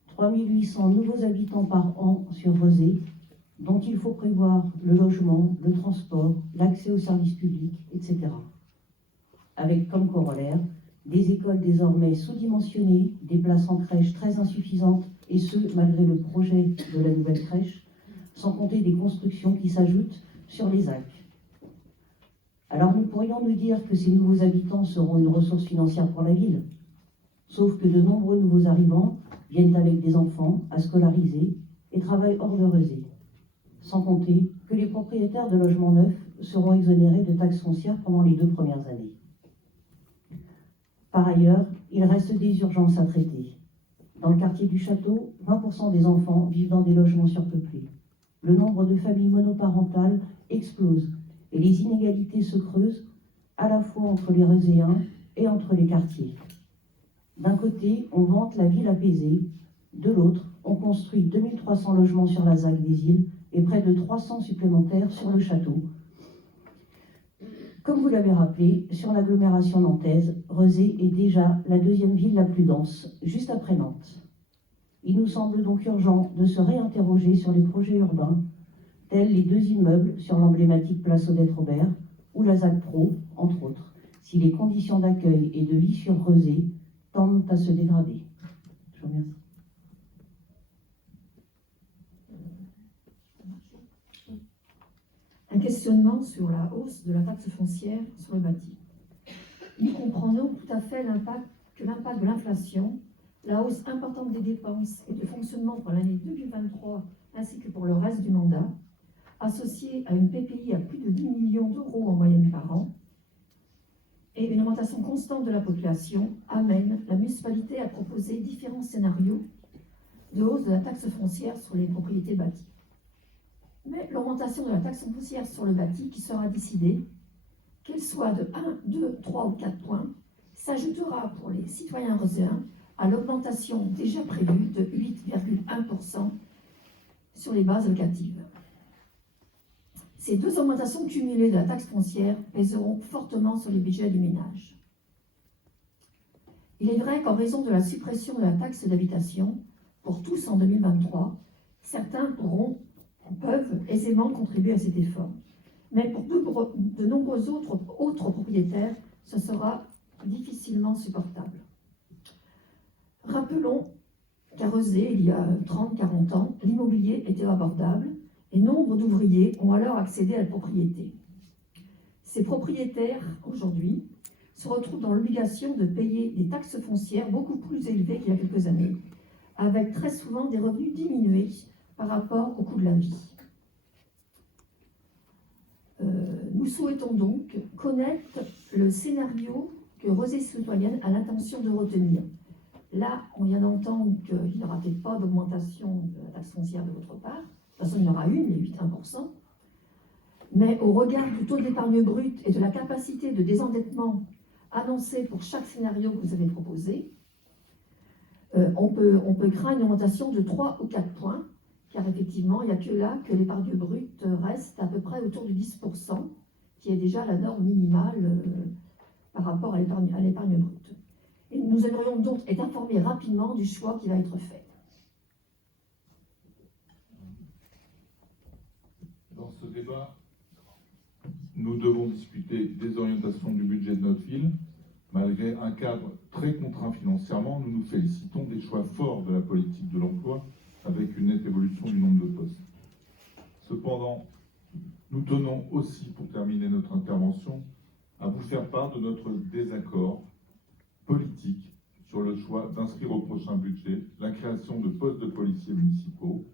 3 800 nouveaux habitants par an sur Rosé, dont il faut prévoir le logement, le transport, l'accès aux services publics, etc. Avec comme corollaire des écoles désormais sous-dimensionnées, des places en crèche très insuffisantes, et ce, malgré le projet de la nouvelle crèche, sans compter des constructions qui s'ajoutent sur les ZAC. Alors nous pourrions nous dire que ces nouveaux habitants seront une ressource financière pour la ville, sauf que de nombreux nouveaux arrivants viennent avec des enfants à scolariser et travaillent hors de Rosé, sans compter que les propriétaires de logements neufs seront exonérés de taxes foncières pendant les 2 premières années. Par ailleurs, il reste des urgences à traiter. Dans le quartier du Château, 20% des enfants vivent dans des logements surpeuplés. Le nombre de familles monoparentales explose et les inégalités se creusent à la fois entre les Roséens et entre les quartiers. D'un côté, on vante la ville apaisée, de l'autre, on construit 2300 logements sur la ZAC des Îles et près de 300 supplémentaires sur le Château. Comme vous l'avez rappelé, sur l'agglomération nantaise, Rosé est déjà la 2e ville la plus dense, juste après Nantes. Il nous semble donc urgent de se réinterroger sur les projets urbains, tels les 2 immeubles sur l'emblématique place Odette-Robert ou la ZAC Pro, entre autres, si les conditions d'accueil et de vie sur Rosé tendent à se dégrader. Je vous remercie. Un questionnement sur la hausse de la taxe foncière sur le bâti. Nous comprenons tout à fait l'impact de l'inflation, la hausse importante des dépenses et de fonctionnement pour l'année 2023 ainsi que pour le reste du mandat, associée à une PPI à plus de 10 millions d'euros en moyenne par an, et une augmentation constante de la population amène la municipalité à proposer différents scénarios de hausse de la taxe foncière sur les propriétés bâties. Mais l'augmentation de la taxe foncière sur le bâti qui sera décidée, qu'elle soit de 1, 2, 3 ou 4 points, s'ajoutera pour les citoyens roséens à l'augmentation déjà prévue de 8,1% sur les bases locatives. Ces deux augmentations cumulées de la taxe foncière pèseront fortement sur les budgets des ménages. Il est vrai qu'en raison de la suppression de la taxe d'habitation pour tous en 2023, certains peuvent aisément contribuer à cet effort. Mais pour de nombreux autres propriétaires, ce sera difficilement supportable. Rappelons qu'à Rezé, il y a 30-40 ans, l'immobilier était abordable et nombre d'ouvriers ont alors accédé à la propriété. Ces propriétaires, aujourd'hui, se retrouvent dans l'obligation de payer des taxes foncières beaucoup plus élevées qu'il y a quelques années, avec très souvent des revenus diminués par rapport au coût de la vie. Nous souhaitons donc connaître le scénario que Rezé Citoyenne a l'intention de retenir. Là, on vient d'entendre qu'il n'y aura peut-être pas d'augmentation de la taxe foncière de votre part. De toute façon, il y en aura une, les 8,1%. Mais au regard du taux d'épargne brute et de la capacité de désendettement annoncée pour chaque scénario que vous avez proposé, on peut craindre une augmentation de 3 ou 4 points, car effectivement, il n'y a que là que l'épargne brute reste à peu près autour de 10%, qui est déjà la norme minimale par rapport à l'épargne brute. Et nous aimerions donc être informés rapidement du choix qui va être fait. Dans ce débat, nous devons discuter des orientations du budget de notre ville. Malgré un cadre très contraint financièrement, nous nous félicitons des choix forts de la politique de l'emploi avec une nette évolution du nombre de postes. Cependant, nous tenons aussi, pour terminer notre intervention, à vous faire part de notre désaccord politique sur le choix d'inscrire au prochain budget la création de postes de policiers municipaux.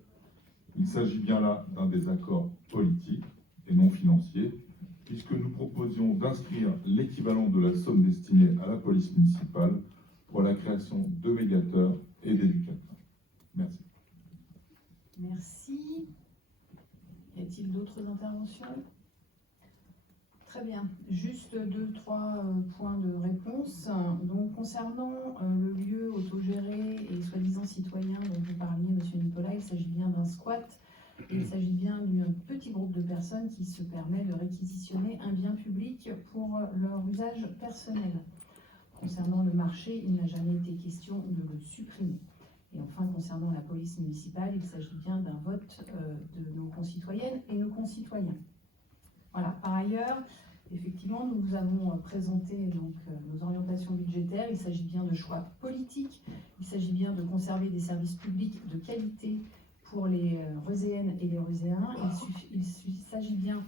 Il s'agit bien là d'un désaccord politique et non financier, puisque nous proposions d'inscrire l'équivalent de la somme destinée à la police municipale pour la création de médiateurs et d'éducateurs. Merci. Merci. Y a-t-il d'autres interventions? Très bien. Juste 2-3 points de réponse. Donc, concernant le lieu autogéré et soi-disant citoyen dont vous parliez, M. Nicolas, il s'agit bien d'un squat. Et il s'agit bien d'un petit groupe de personnes qui se permet de réquisitionner un bien public pour leur usage personnel. Concernant le marché, il n'a jamais été question de le supprimer. Et enfin, concernant la police municipale, il s'agit bien d'un vote de nos concitoyennes et nos concitoyens. Voilà. Par ailleurs, effectivement, nous vous avons présenté donc, nos orientations budgétaires. Il s'agit bien de choix politiques. Il s'agit bien de conserver des services publics de qualité pour les Roséennes et les Roséens. Il s'agit bien,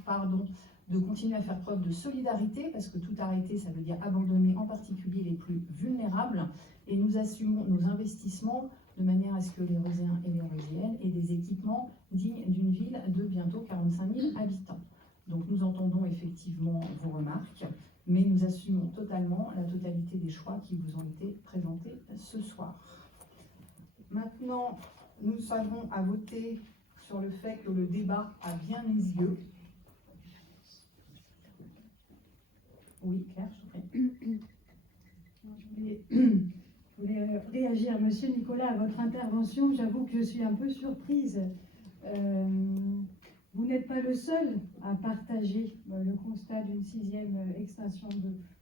de continuer à faire preuve de solidarité, parce que tout arrêter, ça veut dire abandonner en particulier les plus vulnérables. Et nous assumons nos investissements de manière à ce que les Roséens et les Roséennes aient des équipements dignes d'une ville de bientôt 45 000 habitants. Donc nous entendons effectivement vos remarques, mais nous assumons totalement la totalité des choix qui vous ont été présentés ce soir. Maintenant, nous avons à voter sur le fait que le débat a bien les yeux. Oui, Claire, je voulais réagir, Monsieur Nicolas, à votre intervention. J'avoue que je suis un peu surprise. Vous n'êtes pas le seul à partager le constat d'une 6e extinction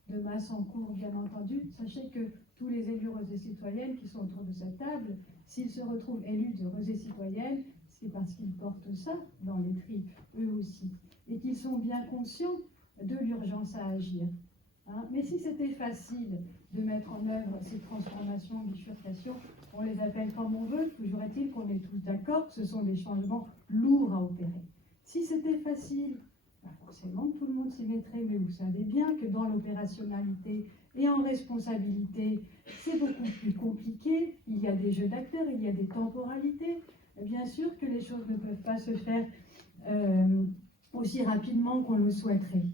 de masse en cours, bien entendu. Sachez que tous les élus Rezé Citoyenne qui sont autour de cette table, s'ils se retrouvent élus de Rezé Citoyenne, c'est parce qu'ils portent ça dans les tripes, eux aussi, et qu'ils sont bien conscients de l'urgence à agir. Mais si c'était facile de mettre en œuvre ces transformations, bifurcations, on les appelle comme on veut, toujours est-il qu'on est tous d'accord que ce sont des changements lourds à opérer. Si c'était facile, forcément tout le monde s'y mettrait, mais vous savez bien que dans l'opérationnalité et en responsabilité, c'est beaucoup plus compliqué. Il y a des jeux d'acteurs, il y a des temporalités. Et bien sûr que les choses ne peuvent pas se faire aussi rapidement qu'on le souhaiterait.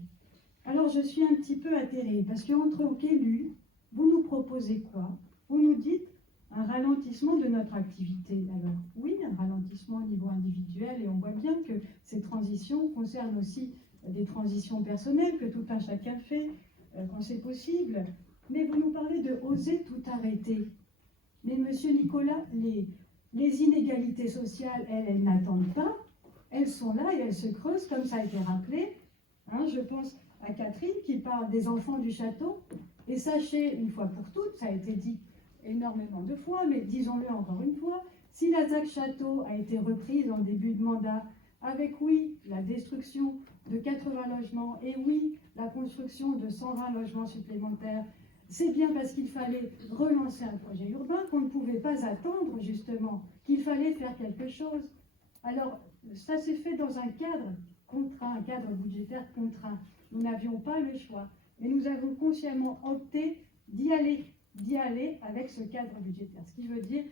Alors je suis un petit peu atterrée, parce qu'en tant qu'élu, vous nous proposez quoi? Vous nous dites, un ralentissement de notre activité. Alors oui, un ralentissement au niveau individuel, et on voit bien que ces transitions concernent aussi des transitions personnelles que tout un chacun fait quand c'est possible. Mais vous nous parlez de oser tout arrêter. Mais monsieur Nicolas, les inégalités sociales, elles n'attendent pas. Elles sont là et elles se creusent, comme ça a été rappelé. Hein, je pense à Catherine qui parle des enfants du château. Et sachez, une fois pour toutes, ça a été dit énormément de fois, mais disons-le encore une fois, si la ZAC Château a été reprise en début de mandat, avec oui, la destruction de 80 logements et oui, la construction de 120 logements supplémentaires, c'est bien parce qu'il fallait relancer un projet urbain qu'on ne pouvait pas attendre justement, qu'il fallait faire quelque chose. Alors, ça s'est fait dans un cadre contraint, un cadre budgétaire contraint. Nous n'avions pas le choix, mais nous avons consciemment opté d'y aller avec ce cadre budgétaire. Ce qui veut dire,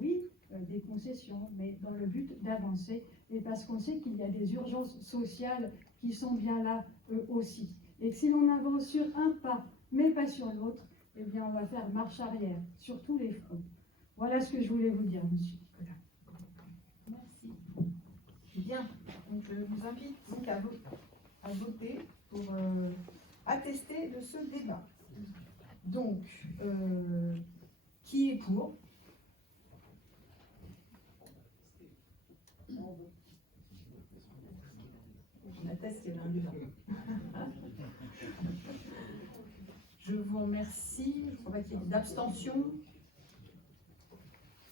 oui, des concessions, mais dans le but d'avancer, et parce qu'on sait qu'il y a des urgences sociales qui sont bien là aussi. Et que si l'on avance sur un pas, mais pas sur l'autre, eh bien on va faire marche arrière, sur tous les fronts. Voilà ce que je voulais vous dire, monsieur Nicolas. Merci. Bien, donc je vous invite donc à voter pour attester de ce débat. Donc, qui est pour? On atteste qu'il y avait un débat. Je vous remercie. Je ne crois pas qu'il y ait d'abstention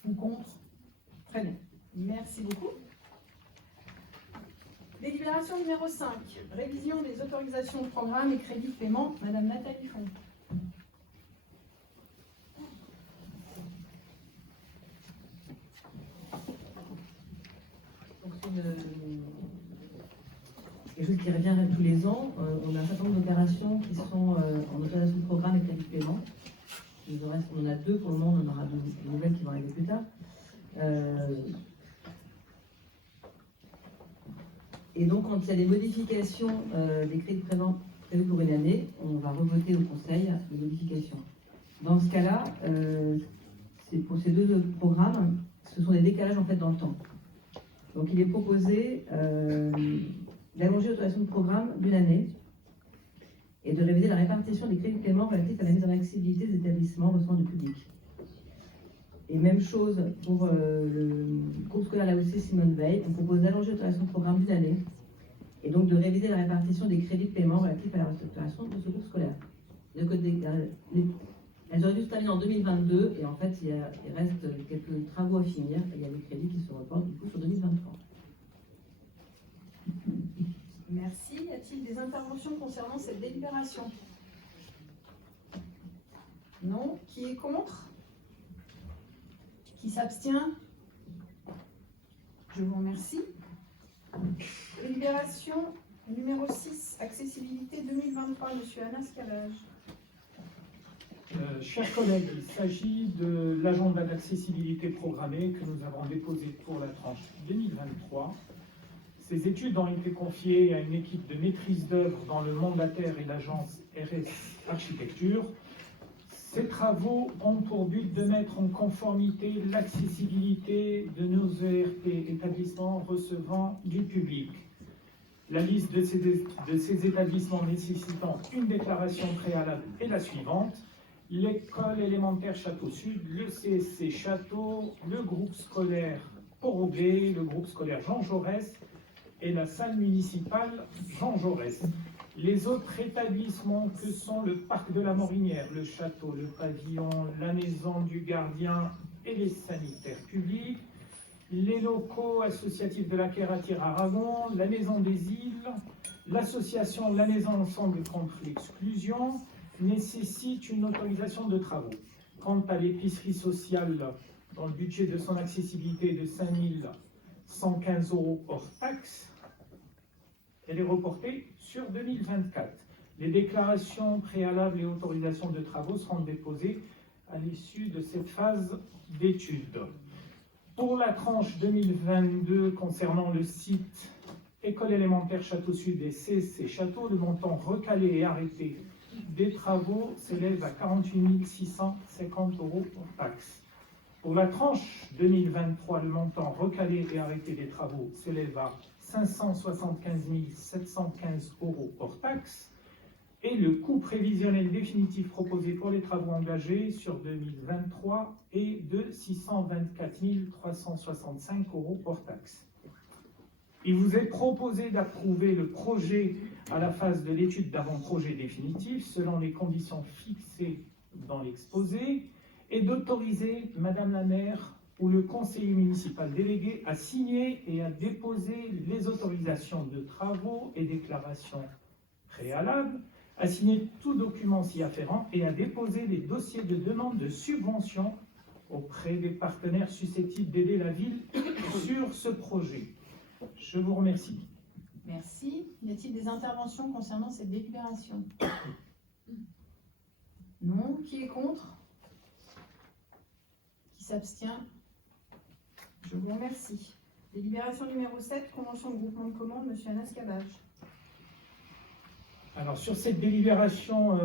ou contre. Très bien. Merci beaucoup. Délibération numéro 5. Révision des autorisations de programme et crédits de paiement. Madame Nathalie Font. quelque chose qui revient tous les ans. On a un certain nombre d'opérations qui sont en autorisation de programme et crédit de paiement. On en a deux pour le moment, on en aura de nouvelles qui vont arriver plus tard. Et donc, quand il y a des modifications des crédits de paiement prévus pour une année, on va revoter au Conseil les modifications. Dans ce cas-là, pour ces deux programmes, ce sont des décalages en fait dans le temps. Donc, il est proposé d'allonger l'autorisation de programme d'une année et de réviser la répartition des crédits de paiement relatifs à la mise en accessibilité des établissements recevant du public. Et même chose pour le groupe scolaire Laoussé Simone Veil, on propose d'allonger l'autorisation de programme d'une année et donc de réviser la répartition des crédits de paiement relatifs à la restructuration de ce groupe scolaire. Elles auraient dû se terminer en 2022 et en fait il reste quelques travaux à finir et il y a des crédits qui se reportent du coup sur 2023. Merci. Y a-t-il des interventions concernant cette délibération? Non. Qui est contre? Qui s'abstient? Je vous remercie. Délibération numéro 6, accessibilité 2023, monsieur Anas Kalaj. Chers collègues, il s'agit de l'agenda d'accessibilité programmée que nous avons déposé pour la tranche 2023. Ces études ont été confiées à une équipe de maîtrise d'œuvre dans le mandataire et l'agence RS Architecture. Ces travaux ont pour but de mettre en conformité l'accessibilité de nos ERP, établissements recevant du public. La liste de ces établissements nécessitant une déclaration préalable est la suivante. L'école élémentaire Château Sud, le CSC Château, le groupe scolaire Port-Auguet, le groupe scolaire Jean Jaurès et la salle municipale Jean Jaurès. Les autres établissements que sont le parc de la Morinière, le château, le pavillon, la maison du gardien et les sanitaires publics, les locaux associatifs de la Quératire Aragon, la maison des îles, l'association La Maison Ensemble contre l'exclusion, nécessitent une autorisation de travaux. Quant à l'épicerie sociale, dans le budget de son accessibilité de 5 115 € hors taxe, elle est reportée sur 2024. Les déclarations préalables et autorisations de travaux seront déposées à l'issue de cette phase d'étude. Pour la tranche 2022 concernant le site École élémentaire Château Sud et CSC Château, le montant recalé et arrêté des travaux s'élève à 48 650 € hors taxe. Pour la tranche 2023, le montant recalé et arrêté des travaux s'élève à 575 715 € hors taxe, et le coût prévisionnel définitif proposé pour les travaux engagés sur 2023 est de 624 365 € hors taxe. Il vous est proposé d'approuver le projet à la phase de l'étude d'avant-projet définitif selon les conditions fixées dans l'exposé et d'autoriser Madame la maire ou le conseiller municipal délégué à signer et à déposer les autorisations de travaux et déclarations préalables, à signer tout document s'y afférent et à déposer les dossiers de demande de subvention auprès des partenaires susceptibles d'aider la ville sur ce projet. Je vous remercie. Merci. Y a-t-il des interventions concernant cette délibération? Non. Qui est contre? Qui s'abstient? Je vous remercie. Délibération numéro 7, convention de groupement de commandes, M. Anas Kabaj. Alors sur cette délibération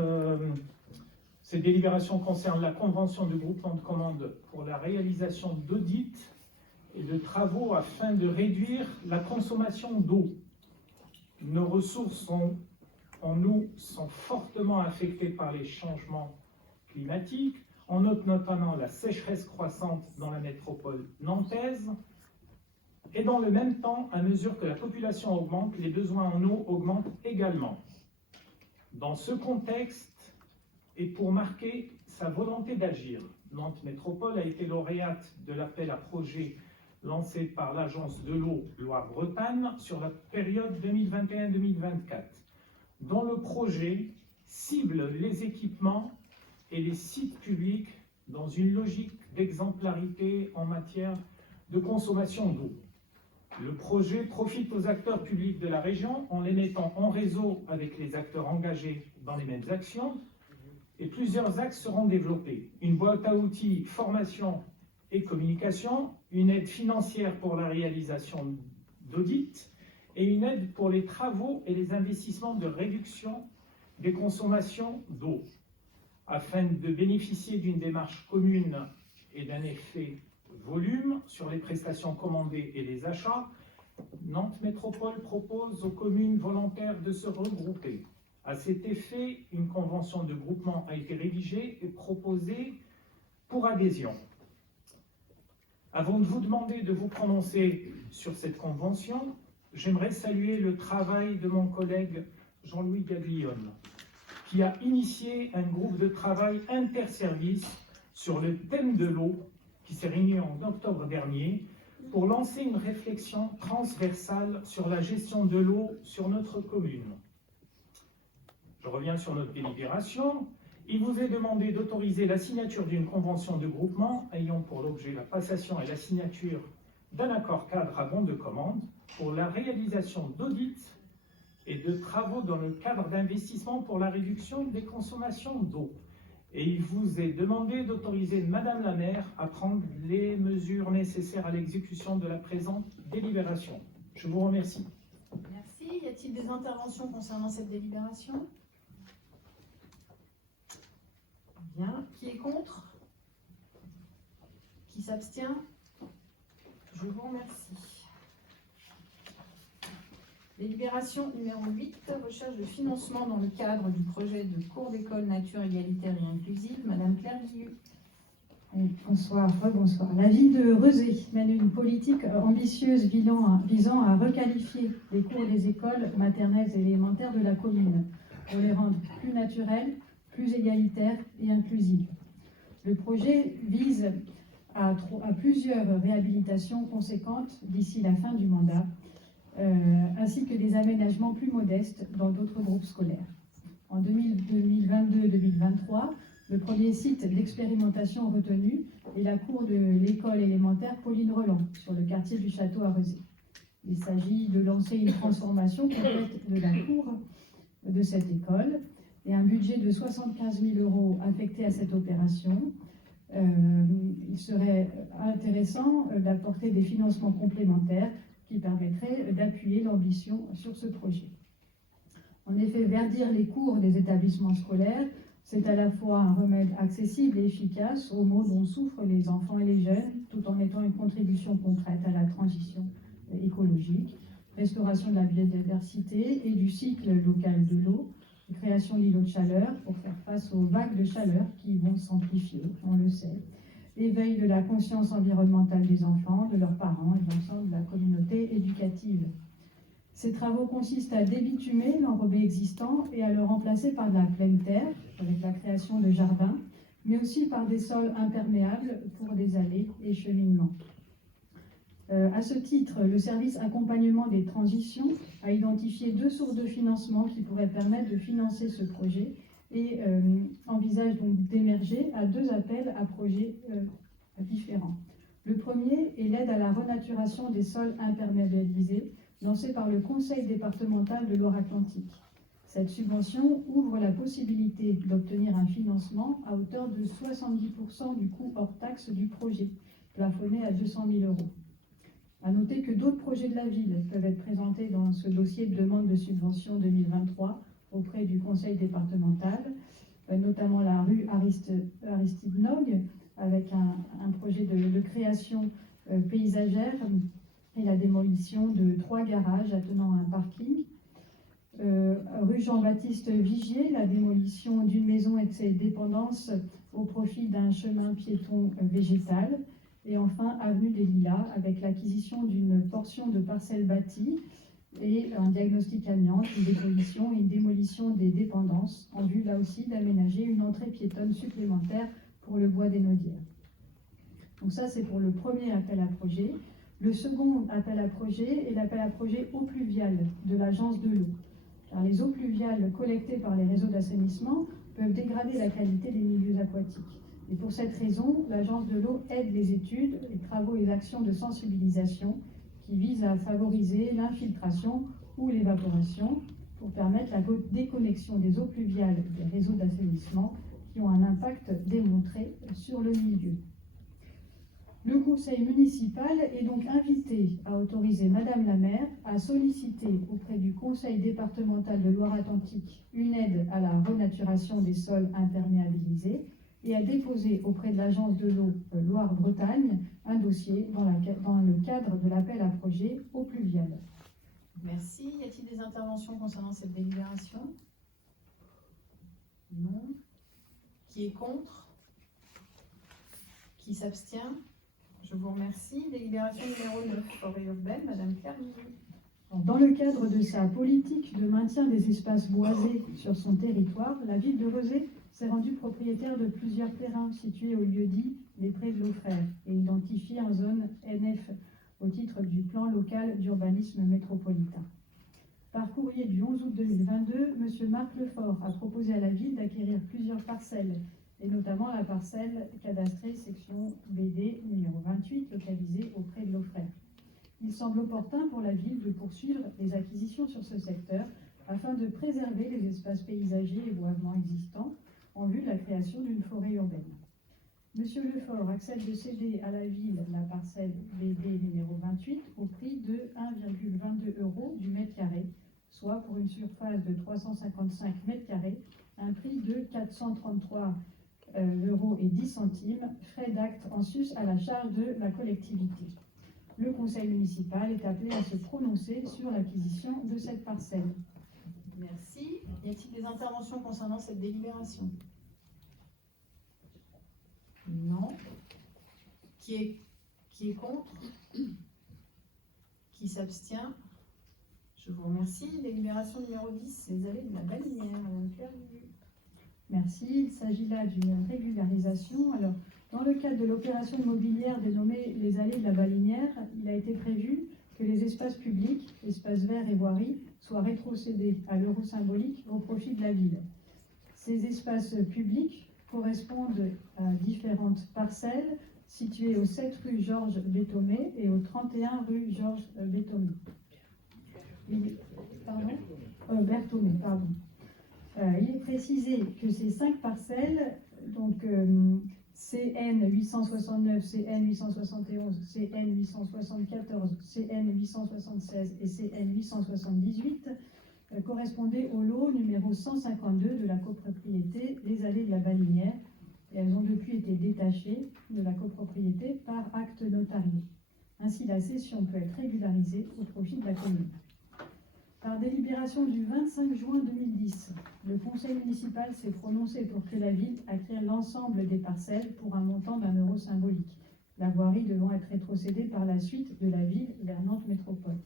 concerne la convention de groupement de commandes pour la réalisation d'audits et de travaux afin de réduire la consommation d'eau. Nos ressources en eau sont fortement affectées par les changements climatiques. On note notamment la sécheresse croissante dans la métropole nantaise. Et dans le même temps, à mesure que la population augmente, les besoins en eau augmentent également. Dans ce contexte, et pour marquer sa volonté d'agir, Nantes Métropole a été lauréate de l'appel à projet lancé par l'Agence de l'eau Loire-Bretagne sur la période 2021-2024, dont le projet cible les équipements et les sites publics dans une logique d'exemplarité en matière de consommation d'eau. Le projet profite aux acteurs publics de la région en les mettant en réseau avec les acteurs engagés dans les mêmes actions, et plusieurs axes seront développés. Une boîte à outils formation et communication, une aide financière pour la réalisation d'audits et une aide pour les travaux et les investissements de réduction des consommations d'eau. Afin de bénéficier d'une démarche commune et d'un effet volume sur les prestations commandées et les achats, Nantes Métropole propose aux communes volontaires de se regrouper. À cet effet, une convention de groupement a été rédigée et proposée pour adhésion. Avant de vous demander de vous prononcer sur cette convention, j'aimerais saluer le travail de mon collègue Jean-Louis Gaglione, qui a initié un groupe de travail interservices sur le thème de l'eau, qui s'est réuni en octobre dernier, pour lancer une réflexion transversale sur la gestion de l'eau sur notre commune. Je reviens sur notre délibération. Il vous est demandé d'autoriser la signature d'une convention de groupement ayant pour l'objet la passation et la signature d'un accord cadre à bon de commande pour la réalisation d'audits et de travaux dans le cadre d'investissements pour la réduction des consommations d'eau. Et il vous est demandé d'autoriser Madame la maire à prendre les mesures nécessaires à l'exécution de la présente délibération. Je vous remercie. Merci. Y a-t-il des interventions concernant cette délibération? Bien. Qui est contre? Qui s'abstient? Je vous remercie. Délibération numéro 8, recherche de financement dans le cadre du projet de cours d'école nature égalitaire et inclusive. Madame Claire Guillu. Bonsoir, rebonsoir. La ville de Rezé mène une politique ambitieuse visant à requalifier les cours des écoles maternelles et élémentaires de la commune pour les rendre plus naturelles, plus égalitaires et inclusives. Le projet vise à plusieurs réhabilitations conséquentes d'ici la fin du mandat, ainsi que des aménagements plus modestes dans d'autres groupes scolaires. En 2022-2023, le premier site d'expérimentation retenu est la cour de l'école élémentaire Pauline Roland, sur le quartier du Château à Rezé. Il s'agit de lancer une transformation complète de la cour de cette école et un budget de 75 000 € affecté à cette opération. Il serait intéressant d'apporter des financements complémentaires qui permettraient d'appuyer l'ambition sur ce projet. En effet, verdir les cours des établissements scolaires C'est à la fois un remède accessible et efficace aux maux dont souffrent les enfants et les jeunes, tout en étant une contribution concrète à la transition écologique, restauration de la biodiversité et du cycle local de l'eau, création d'îlots de chaleur pour faire face aux vagues de chaleur qui vont s'amplifier, on le sait, éveil de la conscience environnementale des enfants, de leurs parents et de l'ensemble de la communauté éducative. Ces travaux consistent à débitumer l'enrobé existant et à le remplacer par de la pleine terre, avec la création de jardins, mais aussi par des sols imperméables pour des allées et cheminements. À ce titre, le service accompagnement des transitions a identifié 2 sources de financement qui pourraient permettre de financer ce projet et envisage donc d'émerger à 2 appels à projets différents. Le premier est l'aide à la renaturation des sols imperméabilisés, lancée par le Conseil départemental de Loire-Atlantique. Cette subvention ouvre la possibilité d'obtenir un financement à hauteur de 70% du coût hors taxe du projet, plafonné à 200 000 €. À noter que d'autres projets de la ville peuvent être présentés dans ce dossier de demande de subvention 2023 auprès du Conseil départemental, notamment la rue Aristide Nog, avec un projet de création paysagère et la démolition de 3 garages attenant à un parking. Rue Jean-Baptiste Vigier, la démolition d'une maison et de ses dépendances au profit d'un chemin piéton végétal. Et enfin, avenue des Lilas, avec l'acquisition d'une portion de parcelles bâties et un diagnostic amiante, une démolition et une démolition des dépendances, en vue là aussi d'aménager une entrée piétonne supplémentaire pour le bois des Naudières. Donc ça, c'est pour le premier appel à projet. Le second appel à projet est l'appel à projet eau pluviale de l'Agence de l'eau. Car les eaux pluviales collectées par les réseaux d'assainissement peuvent dégrader la qualité des milieux aquatiques. Et pour cette raison, l'Agence de l'eau aide les études, les travaux et les actions de sensibilisation qui visent à favoriser l'infiltration ou l'évaporation pour permettre la déconnexion des eaux pluviales des réseaux d'assainissement qui ont un impact démontré sur le milieu. Le conseil municipal est donc invité à autoriser Madame la maire à solliciter auprès du conseil départemental de Loire-Atlantique une aide à la renaturation des sols imperméabilisés et à déposer auprès de l'agence de l'eau Loire-Bretagne un dossier dans le cadre de l'appel à projet eau pluviale. Merci. Y a-t-il des interventions concernant cette délibération? Non. Qui est contre? Qui s'abstient? Je vous remercie. Délibération numéro 9, forêt urbaine, Madame Claire Vivier. Dans le cadre de sa politique de maintien des espaces boisés sur son territoire, la ville de Rezé s'est rendue propriétaire de plusieurs terrains situés au lieu-dit les Prés de l'Aufrère et identifiés en zone NF au titre du plan local d'urbanisme métropolitain. Par courrier du 11 août 2022, M. Marc Lefort a proposé à la ville d'acquérir plusieurs parcelles, et notamment la parcelle cadastrée section BD numéro 28, localisée auprès de l'Aufrère. Il semble opportun pour la ville de poursuivre les acquisitions sur ce secteur afin de préserver les espaces paysagers et boisements existants en vue de la création d'une forêt urbaine. Monsieur Lefort accepte de céder à la ville la parcelle BD numéro 28 au prix de 1,22 € du mètre carré, soit pour une surface de 355 mètres carrés, un prix de 433,10 €, frais d'acte en sus à la charge de la collectivité. Le conseil municipal est appelé à se prononcer sur l'acquisition de cette parcelle. Merci. Y a-t-il des interventions concernant cette délibération? Non. Qui est contre? Qui s'abstient? Je vous remercie. Délibération numéro 10, les allées de la Balinière, Madame Claire Vivier. Merci. Il s'agit là d'une régularisation. Alors, dans le cadre de l'opération immobilière dénommée les allées de la Balinière, il a été prévu que les espaces publics, espaces verts et voiries, soient rétrocédés à l'euro symbolique au profit de la ville. Ces espaces publics correspondent à différentes parcelles situées au 7 rue Georges Béthomé et au 31 rue Georges Béthomé. Berthomé, pardon. Il est précisé que ces 5 parcelles, donc CN 869, CN 871, CN 874, CN 876 et CN 878, correspondaient au lot numéro 152 de la copropriété Les Allées de la Balinière, et elles ont depuis été détachées de la copropriété par acte notarié. Ainsi, la cession peut être régularisée au profit de la commune. Par délibération du 25 juin 2010, le conseil municipal s'est prononcé pour que la ville acquiert l'ensemble des parcelles pour un montant d'1 € symbolique, la voirie devant être rétrocédée par la suite de la ville vers Nantes Métropole.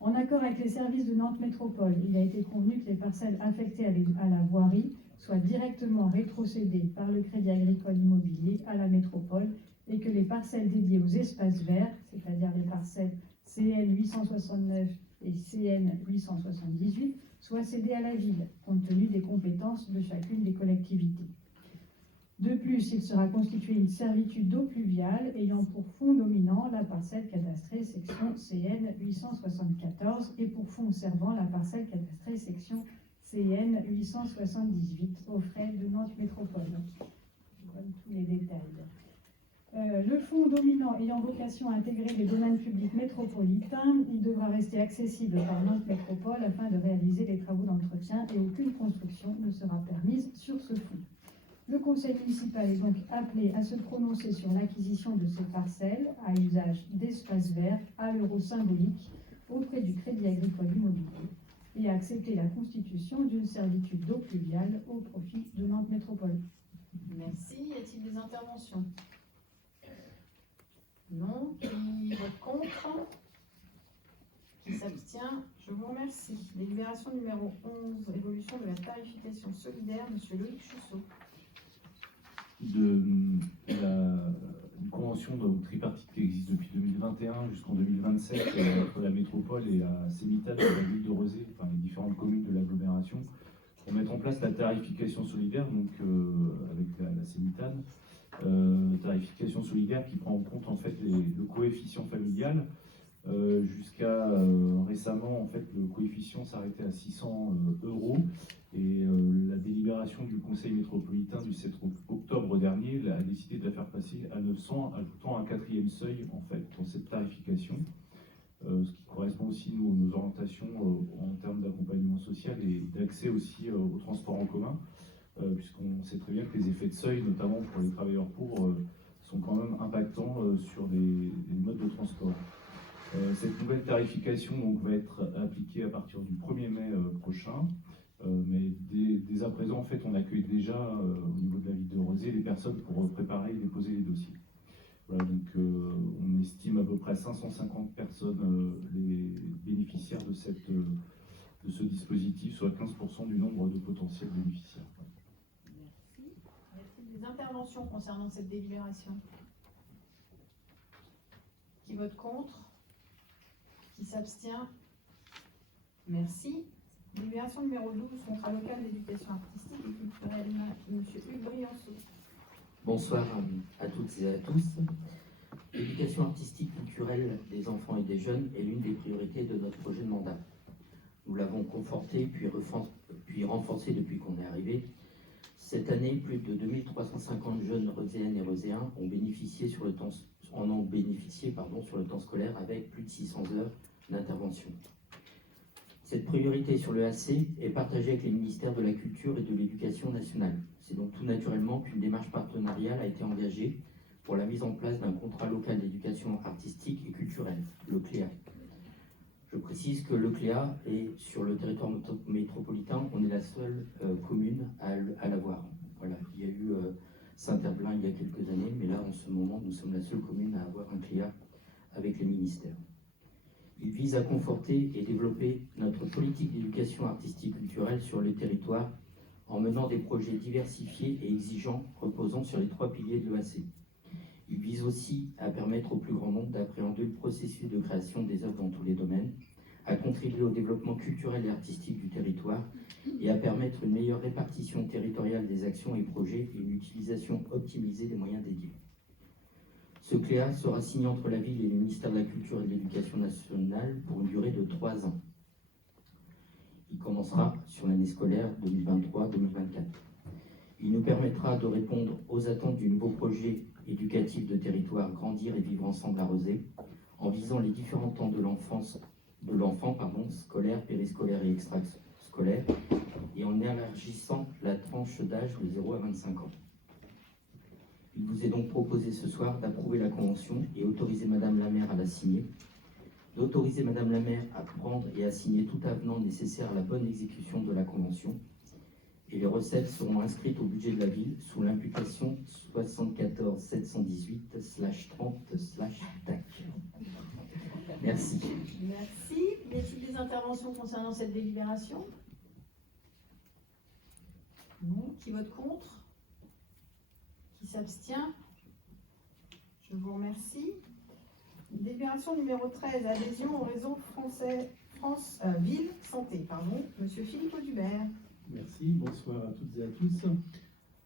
En accord avec les services de Nantes Métropole, il a été convenu que les parcelles affectées à la voirie soient directement rétrocédées par le Crédit Agricole Immobilier à la métropole et que les parcelles dédiées aux espaces verts, c'est-à-dire les parcelles CN 869 et CN 878, soient cédées à la ville, compte tenu des compétences de chacune des collectivités. De plus, il sera constitué une servitude d'eau pluviale ayant pour fond dominant la parcelle cadastrée section CN 874 et pour fond servant la parcelle cadastrée section CN 878 aux frais de Nantes Métropole. Je donne tous les détails. Le fonds dominant ayant vocation à intégrer les domaines publics métropolitains, il devra rester accessible par Nantes Métropole afin de réaliser les travaux d'entretien et aucune construction ne sera permise sur ce fonds. Le conseil municipal est donc appelé à se prononcer sur l'acquisition de ces parcelles à usage d'espace vert à l'euro symbolique auprès du Crédit Agricole Immobilier et à accepter la constitution d'une servitude d'eau pluviale au profit de Nantes Métropole. Merci. Y a-t-il des interventions? Non. Qui vote contre? Qui s'abstient? Je vous remercie. Délibération numéro 11, évolution de la tarification solidaire, monsieur Loïc Chusseau. Une convention tripartite qui existe depuis 2021 jusqu'en 2027 entre la métropole et la Sémital de la ville de Rezé, enfin les différentes communes de l'agglomération, pour mettre en place la tarification solidaire, donc avec la Sémital, tarification solidaire qui prend en compte en fait le coefficient familial. Jusqu'à récemment, en fait, le coefficient s'arrêtait à 600 € et la délibération du Conseil métropolitain du 7 octobre dernier a décidé de la faire passer à 900, ajoutant un 4e seuil en fait dans cette tarification, ce qui correspond aussi nous, nos orientations en termes d'accompagnement social et d'accès aussi au transport en commun, puisqu'on sait très bien que les effets de seuil, notamment pour les travailleurs pauvres, sont quand même impactants sur des modes de transport. Cette nouvelle tarification donc, va être appliquée à partir du 1er mai prochain, mais dès à présent, en fait, on accueille déjà au niveau de la ville de Rezé les personnes pour préparer et déposer les dossiers. Voilà, donc on estime à peu près 550 personnes les bénéficiaires de ce dispositif, soit 15% du nombre de potentiels bénéficiaires. Merci. Y a-t-il des interventions concernant cette délibération? Qui vote contre? Qui s'abstient? Merci. Délibération numéro 12, contrat local d'éducation artistique et culturelle, monsieur Hugues Brianceau. Bonsoir à toutes et à tous. L'éducation artistique culturelle des enfants et des jeunes est l'une des priorités de notre projet de mandat. Nous l'avons conforté puis renforcé depuis qu'on est arrivé. Cette année, plus de 2350 jeunes Rezéennes et Rezéens ont bénéficié sur le temps scolaire avec plus de 600 heures d'intervention. Cette priorité sur le AC est partagée avec les ministères de la Culture et de l'Éducation nationale. C'est donc tout naturellement qu'une démarche partenariale a été engagée pour la mise en place d'un contrat local d'éducation artistique et culturelle, le CLEA. Je précise que le CLEA est sur le territoire métropolitain, on est la seule commune à l'avoir. Voilà, il y a eu Saint-Herblain il y a quelques années, mais là en ce moment nous sommes la seule commune à avoir un CLEA avec les ministères. Il vise à conforter et développer notre politique d'éducation artistique culturelle sur le territoire en menant des projets diversifiés et exigeants reposant sur les 3 piliers de l'EAC. Il vise aussi à permettre au plus grand nombre d'appréhender le processus de création des œuvres dans tous les domaines, à contribuer au développement culturel et artistique du territoire et à permettre une meilleure répartition territoriale des actions et projets et une utilisation optimisée des moyens dédiés. Ce CLEA sera signé entre la ville et le ministère de la Culture et de l'Éducation nationale pour une durée de 3 ans. Il commencera sur l'année scolaire 2023-2024. Il nous permettra de répondre aux attentes du nouveau projet éducatif de territoire Grandir et Vivre ensemble à Rezé, en visant les différents temps de l'enfance de l'enfant, scolaire, périscolaire et extrascolaire, et en élargissant la tranche d'âge de 0 à 25 ans. Il vous est donc proposé ce soir d'approuver la convention et autoriser Madame la maire à la signer, d'autoriser Madame la maire à prendre et à signer tout avenant nécessaire à la bonne exécution de la convention, et les recettes seront inscrites au budget de la ville sous l'imputation 74 718/30/TAC. Merci. Merci. Y a-t-il des interventions concernant cette délibération? Non. Qui vote contre? Qui s'abstient? Je vous remercie. Délibération numéro 13, adhésion au réseau français Ville Santé. Monsieur Philippe Audubert. Merci, bonsoir à toutes et à tous.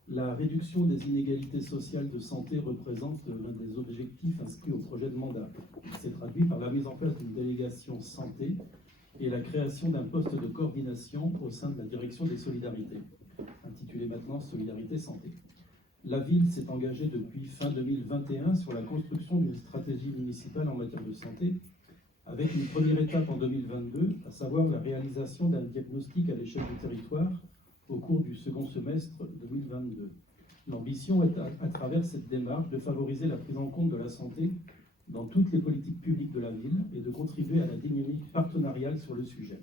La réduction des inégalités sociales de santé représente l'un des objectifs inscrits au projet de mandat. Il s'est traduit par la mise en place d'une délégation santé et la création d'un poste de coordination au sein de la direction des solidarités, intitulé maintenant Solidarité Santé. La ville s'est engagée depuis fin 2021 sur la construction d'une stratégie municipale en matière de santé, avec une première étape en 2022, à savoir la réalisation d'un diagnostic à l'échelle du territoire au cours du second semestre 2022. L'ambition est, à travers cette démarche, de favoriser la prise en compte de la santé dans toutes les politiques publiques de la ville et de contribuer à la dynamique partenariale sur le sujet.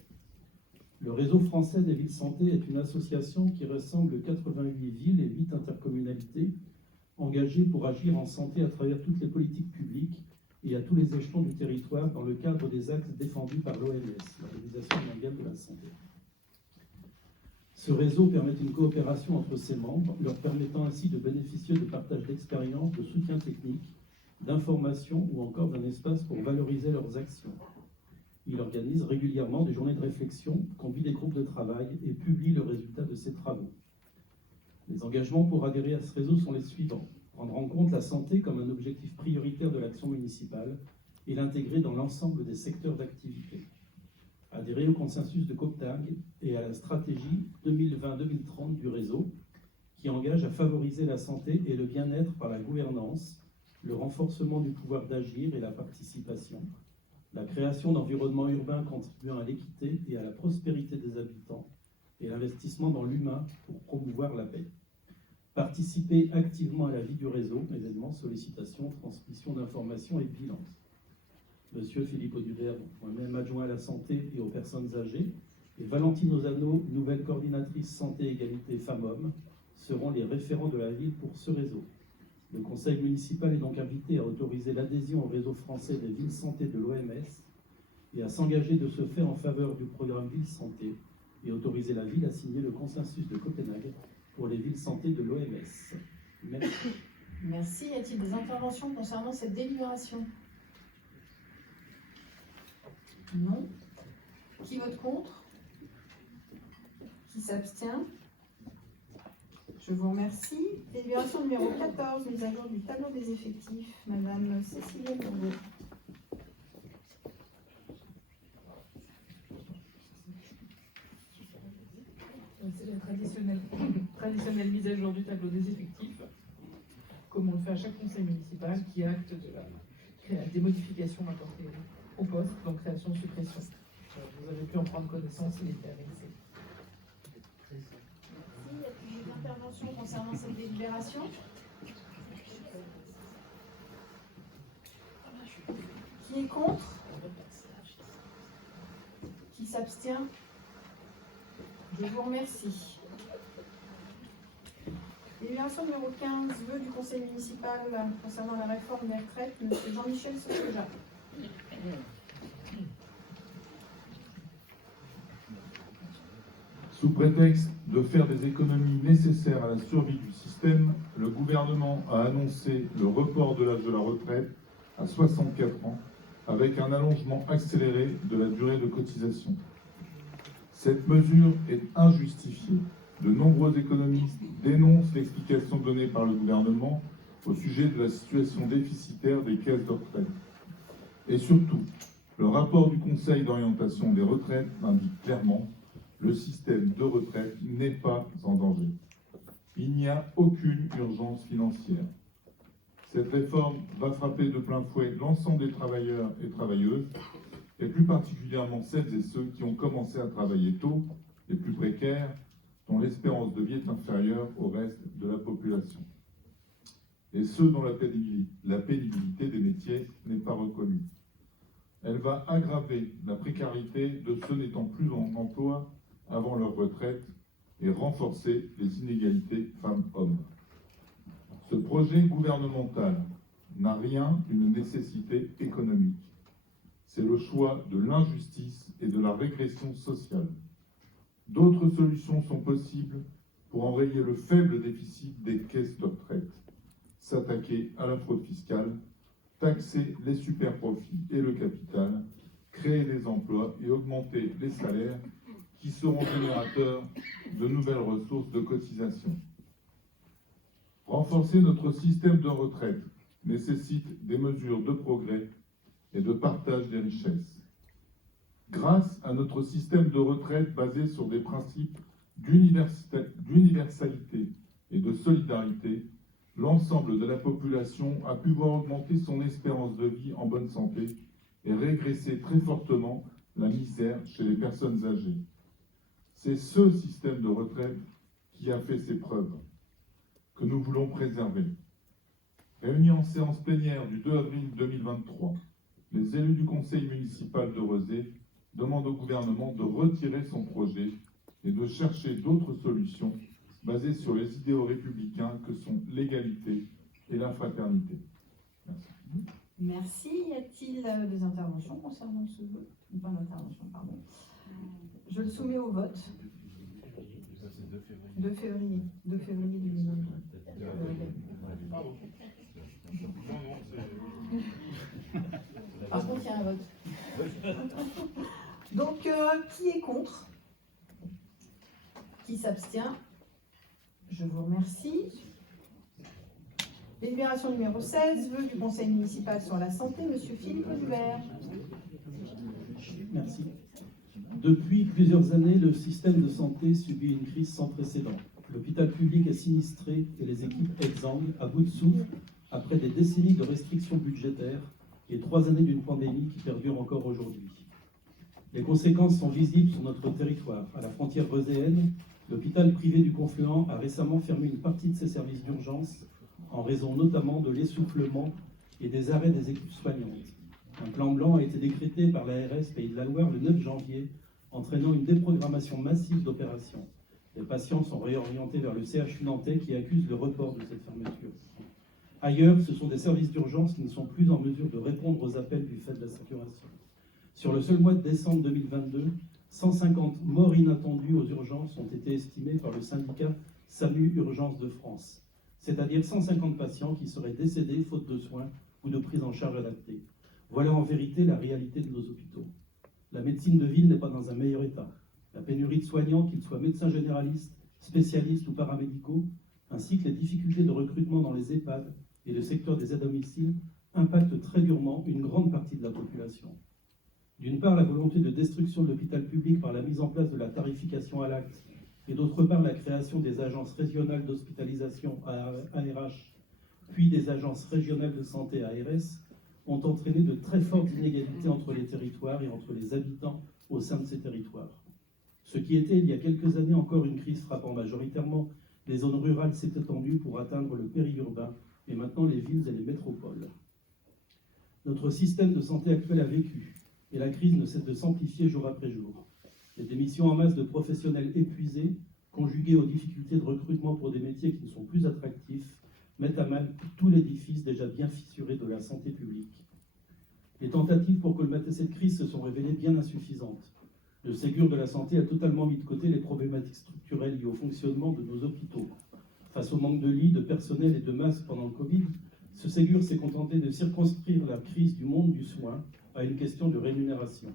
Le réseau français des villes santé est une association qui rassemble 88 villes et 8 intercommunalités engagées pour agir en santé à travers toutes les politiques publiques et à tous les échelons du territoire dans le cadre des axes défendus par l'OMS, l'Organisation mondiale de la santé. Ce réseau permet une coopération entre ses membres, leur permettant ainsi de bénéficier de partage d'expériences, de soutien technique, d'informations ou encore d'un espace pour valoriser leurs actions. Il organise régulièrement des journées de réflexion, conduit des groupes de travail et publie le résultat de ses travaux. Les engagements pour adhérer à ce réseau sont les suivants. Prendre en compte la santé comme un objectif prioritaire de l'action municipale et l'intégrer dans l'ensemble des secteurs d'activité. Adhérer au consensus de Copenhague et à la stratégie 2020-2030 du réseau, qui engage à favoriser la santé et le bien-être par la gouvernance, le renforcement du pouvoir d'agir et la participation, la création d'environnements urbains contribuant à l'équité et à la prospérité des habitants, et l'investissement dans l'humain pour promouvoir la paix. Participer activement à la vie du réseau, événements, sollicitations, transmission d'informations et bilan. Monsieur Philippe Audubert, moi-même adjoint à la santé et aux personnes âgées, et Valentine Ozano, nouvelle coordinatrice santé, égalité femmes-hommes, seront les référents de la ville pour ce réseau. Le conseil municipal est donc invité à autoriser l'adhésion au réseau français des villes santé de l'OMS et à s'engager de ce fait en faveur du programme Ville Santé et autoriser la ville à signer le consensus de Copenhague pour les villes santé de l'OMS. Merci. Merci. Y a-t-il des interventions concernant cette délibération? Non. Qui vote contre? Qui s'abstient? Je vous remercie. Délibération numéro 14, mise à jour du tableau des effectifs. Madame Cécilia Bourbeau. C'est la traditionnelle mise à jour du tableau des effectifs, comme on le fait à chaque conseil municipal, qui acte des modifications apportées au poste, donc création, suppression. Vous avez pu en prendre connaissance, il était réalisé. Merci. Y a-t-il des interventions concernant cette délibération? Qui est contre? Qui s'abstient? Je vous remercie. Délibération numéro 15, vœu du conseil municipal concernant la réforme des retraites, monsieur Jean-Michel Sotoja. Sous prétexte de faire des économies nécessaires à la survie du système, le gouvernement a annoncé le report de l'âge de la retraite à 64 ans, avec un allongement accéléré de la durée de cotisation. Cette mesure est injustifiée. De nombreux économistes dénoncent l'explication donnée par le gouvernement au sujet de la situation déficitaire des caisses de retraite. Et surtout, le rapport du Conseil d'orientation des retraites indique clairement que le système de retraite n'est pas en danger. Il n'y a aucune urgence financière. Cette réforme va frapper de plein fouet l'ensemble des travailleurs et travailleuses et plus particulièrement celles et ceux qui ont commencé à travailler tôt, les plus précaires, dont l'espérance de vie est inférieure au reste de la population, et ceux dont la pénibilité des métiers n'est pas reconnue. Elle va aggraver la précarité de ceux n'étant plus en emploi avant leur retraite et renforcer les inégalités femmes-hommes. Ce projet gouvernemental n'a rien d'une nécessité économique. C'est le choix de l'injustice et de la régression sociale. D'autres solutions sont possibles pour enrayer le faible déficit des caisses de retraite. S'attaquer à la fraude fiscale, taxer les superprofits et le capital, créer des emplois et augmenter les salaires qui seront générateurs de nouvelles ressources de cotisation. Renforcer notre système de retraite nécessite des mesures de progrès et de partage des richesses. Grâce à notre système de retraite basé sur des principes d'universalité et de solidarité, l'ensemble de la population a pu voir augmenter son espérance de vie en bonne santé et régresser très fortement la misère chez les personnes âgées. C'est ce système de retraite qui a fait ses preuves, que nous voulons préserver. Réunis en séance plénière du 2 avril 2023, les élus du conseil municipal de Rezé demandent au gouvernement de retirer son projet et de chercher d'autres solutions basées sur les idéaux républicains que sont l'égalité et la fraternité. Merci. Merci. Y a-t-il des interventions concernant ce vote? Pas d'intervention, pardon. Je le soumets au vote. 2 février 2022. Par contre, il y a un vote. Donc, qui est contre? Qui s'abstient? Je vous remercie. Délibération numéro 16, vœu du conseil municipal sur la santé, monsieur Philippe Audubert. Merci. Depuis plusieurs années, le système de santé subit une crise sans précédent. L'hôpital public est sinistré et les équipes exsangues, à bout de souffle, après des décennies de restrictions budgétaires et 3 années d'une pandémie qui perdure encore aujourd'hui. Les conséquences sont visibles sur notre territoire. À la frontière reuséenne, l'hôpital privé du Confluent a récemment fermé une partie de ses services d'urgence en raison notamment de l'essoufflement et des arrêts des équipes soignantes. Un plan blanc a été décrété par l'ARS Pays de la Loire le 9 janvier, entraînant une déprogrammation massive d'opérations. Les patients sont réorientés vers le CHU nantais qui accuse le report de cette fermeture. Ailleurs, ce sont des services d'urgence qui ne sont plus en mesure de répondre aux appels du fait de la saturation. Sur le seul mois de décembre 2022, 150 morts inattendues aux urgences ont été estimées par le syndicat SAMU Urgences de France, c'est-à-dire 150 patients qui seraient décédés faute de soins ou de prise en charge adaptée. Voilà en vérité la réalité de nos hôpitaux. La médecine de ville n'est pas dans un meilleur état. La pénurie de soignants, qu'ils soient médecins généralistes, spécialistes ou paramédicaux, ainsi que les difficultés de recrutement dans les EHPAD et le secteur des aides à domicile, impactent très durement une grande partie de la population. D'une part, la volonté de destruction de l'hôpital public par la mise en place de la tarification à l'acte, et d'autre part, la création des agences régionales d'hospitalisation ARH, puis des agences régionales de santé ARS, ont entraîné de très fortes inégalités entre les territoires et entre les habitants au sein de ces territoires. Ce qui était, il y a quelques années encore, une crise frappant majoritairement les zones rurales s'est étendue pour atteindre le périurbain et maintenant les villes et les métropoles. Notre système de santé actuel a vécu, et la crise ne cesse de s'amplifier jour après jour. Les démissions en masse de professionnels épuisés, conjuguées aux difficultés de recrutement pour des métiers qui ne sont plus attractifs, mettent à mal tout l'édifice déjà bien fissuré de la santé publique. Les tentatives pour colmater cette crise se sont révélées bien insuffisantes. Le Ségur de la santé a totalement mis de côté les problématiques structurelles liées au fonctionnement de nos hôpitaux. Face au manque de lits, de personnel et de masques pendant le Covid, ce Ségur s'est contenté de circonscrire la crise du monde du soin à une question de rémunération.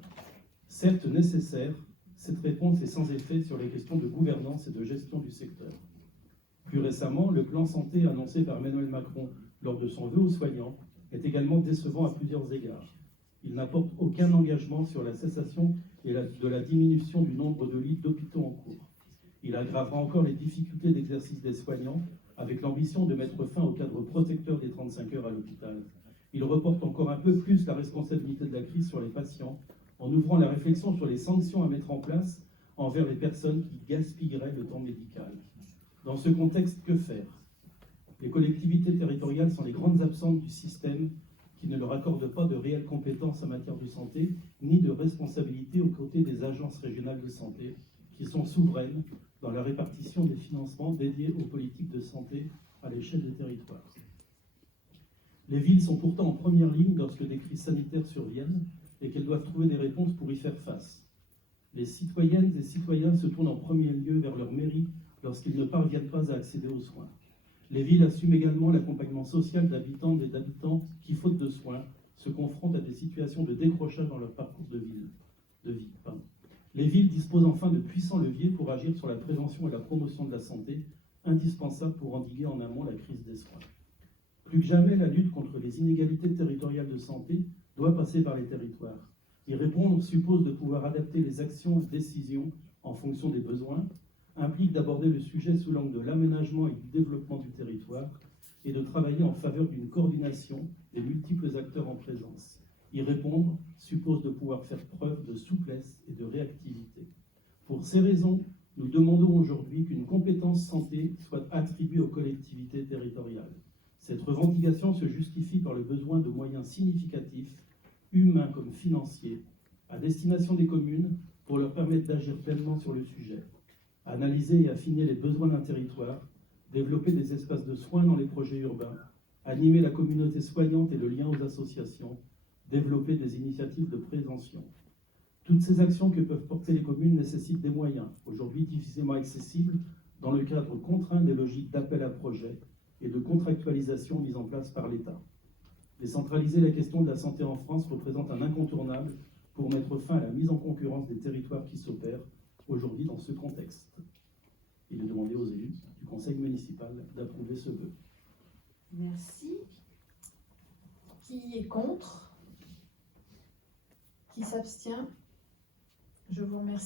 Certes nécessaire, cette réponse est sans effet sur les questions de gouvernance et de gestion du secteur. Plus récemment, le plan santé annoncé par Emmanuel Macron lors de son vœu aux soignants est également décevant à plusieurs égards. Il n'apporte aucun engagement sur la cessation de la diminution du nombre de lits d'hôpitaux en cours. Il aggravera encore les difficultés d'exercice des soignants avec l'ambition de mettre fin au cadre protecteur des 35 heures à l'hôpital. Il reporte encore un peu plus la responsabilité de la crise sur les patients en ouvrant la réflexion sur les sanctions à mettre en place envers les personnes qui gaspilleraient le temps médical. Dans ce contexte, que faire? Les collectivités territoriales sont les grandes absentes du système qui ne leur accorde pas de réelles compétences en matière de santé, ni de responsabilité aux côtés des agences régionales de santé, qui sont souveraines dans la répartition des financements dédiés aux politiques de santé à l'échelle des territoires. Les villes sont pourtant en première ligne lorsque des crises sanitaires surviennent et qu'elles doivent trouver des réponses pour y faire face. Les citoyennes et citoyens se tournent en premier lieu vers leur mairie lorsqu'ils ne parviennent pas à accéder aux soins. Les villes assument également l'accompagnement social d'habitantes et d'habitants qui, faute de soins, se confrontent à des situations de décrochage dans leur parcours de vie. Les villes disposent enfin de puissants leviers pour agir sur la prévention et la promotion de la santé, indispensables pour endiguer en amont la crise des soins. Plus que jamais, la lutte contre les inégalités territoriales de santé doit passer par les territoires. Y répondre suppose de pouvoir adapter les actions et décisions en fonction des besoins, implique d'aborder le sujet sous l'angle de l'aménagement et du développement du territoire et de travailler en faveur d'une coordination des multiples acteurs en présence. Y répondre suppose de pouvoir faire preuve de souplesse et de réactivité. Pour ces raisons, nous demandons aujourd'hui qu'une compétence santé soit attribuée aux collectivités territoriales. Cette revendication se justifie par le besoin de moyens significatifs, humains comme financiers, à destination des communes pour leur permettre d'agir pleinement sur le sujet. Analyser et affiner les besoins d'un territoire, développer des espaces de soins dans les projets urbains, animer la communauté soignante et le lien aux associations, développer des initiatives de prévention. Toutes ces actions que peuvent porter les communes nécessitent des moyens, aujourd'hui difficilement accessibles, dans le cadre contraint des logiques d'appel à projets et de contractualisation mises en place par l'État. Décentraliser la question de la santé en France représente un incontournable pour mettre fin à la mise en concurrence des territoires qui s'opèrent aujourd'hui dans ce contexte. Il est demandé aux élus du conseil municipal d'approuver ce vœu. Merci. Qui est contre? Qui s'abstient? Je vous remercie.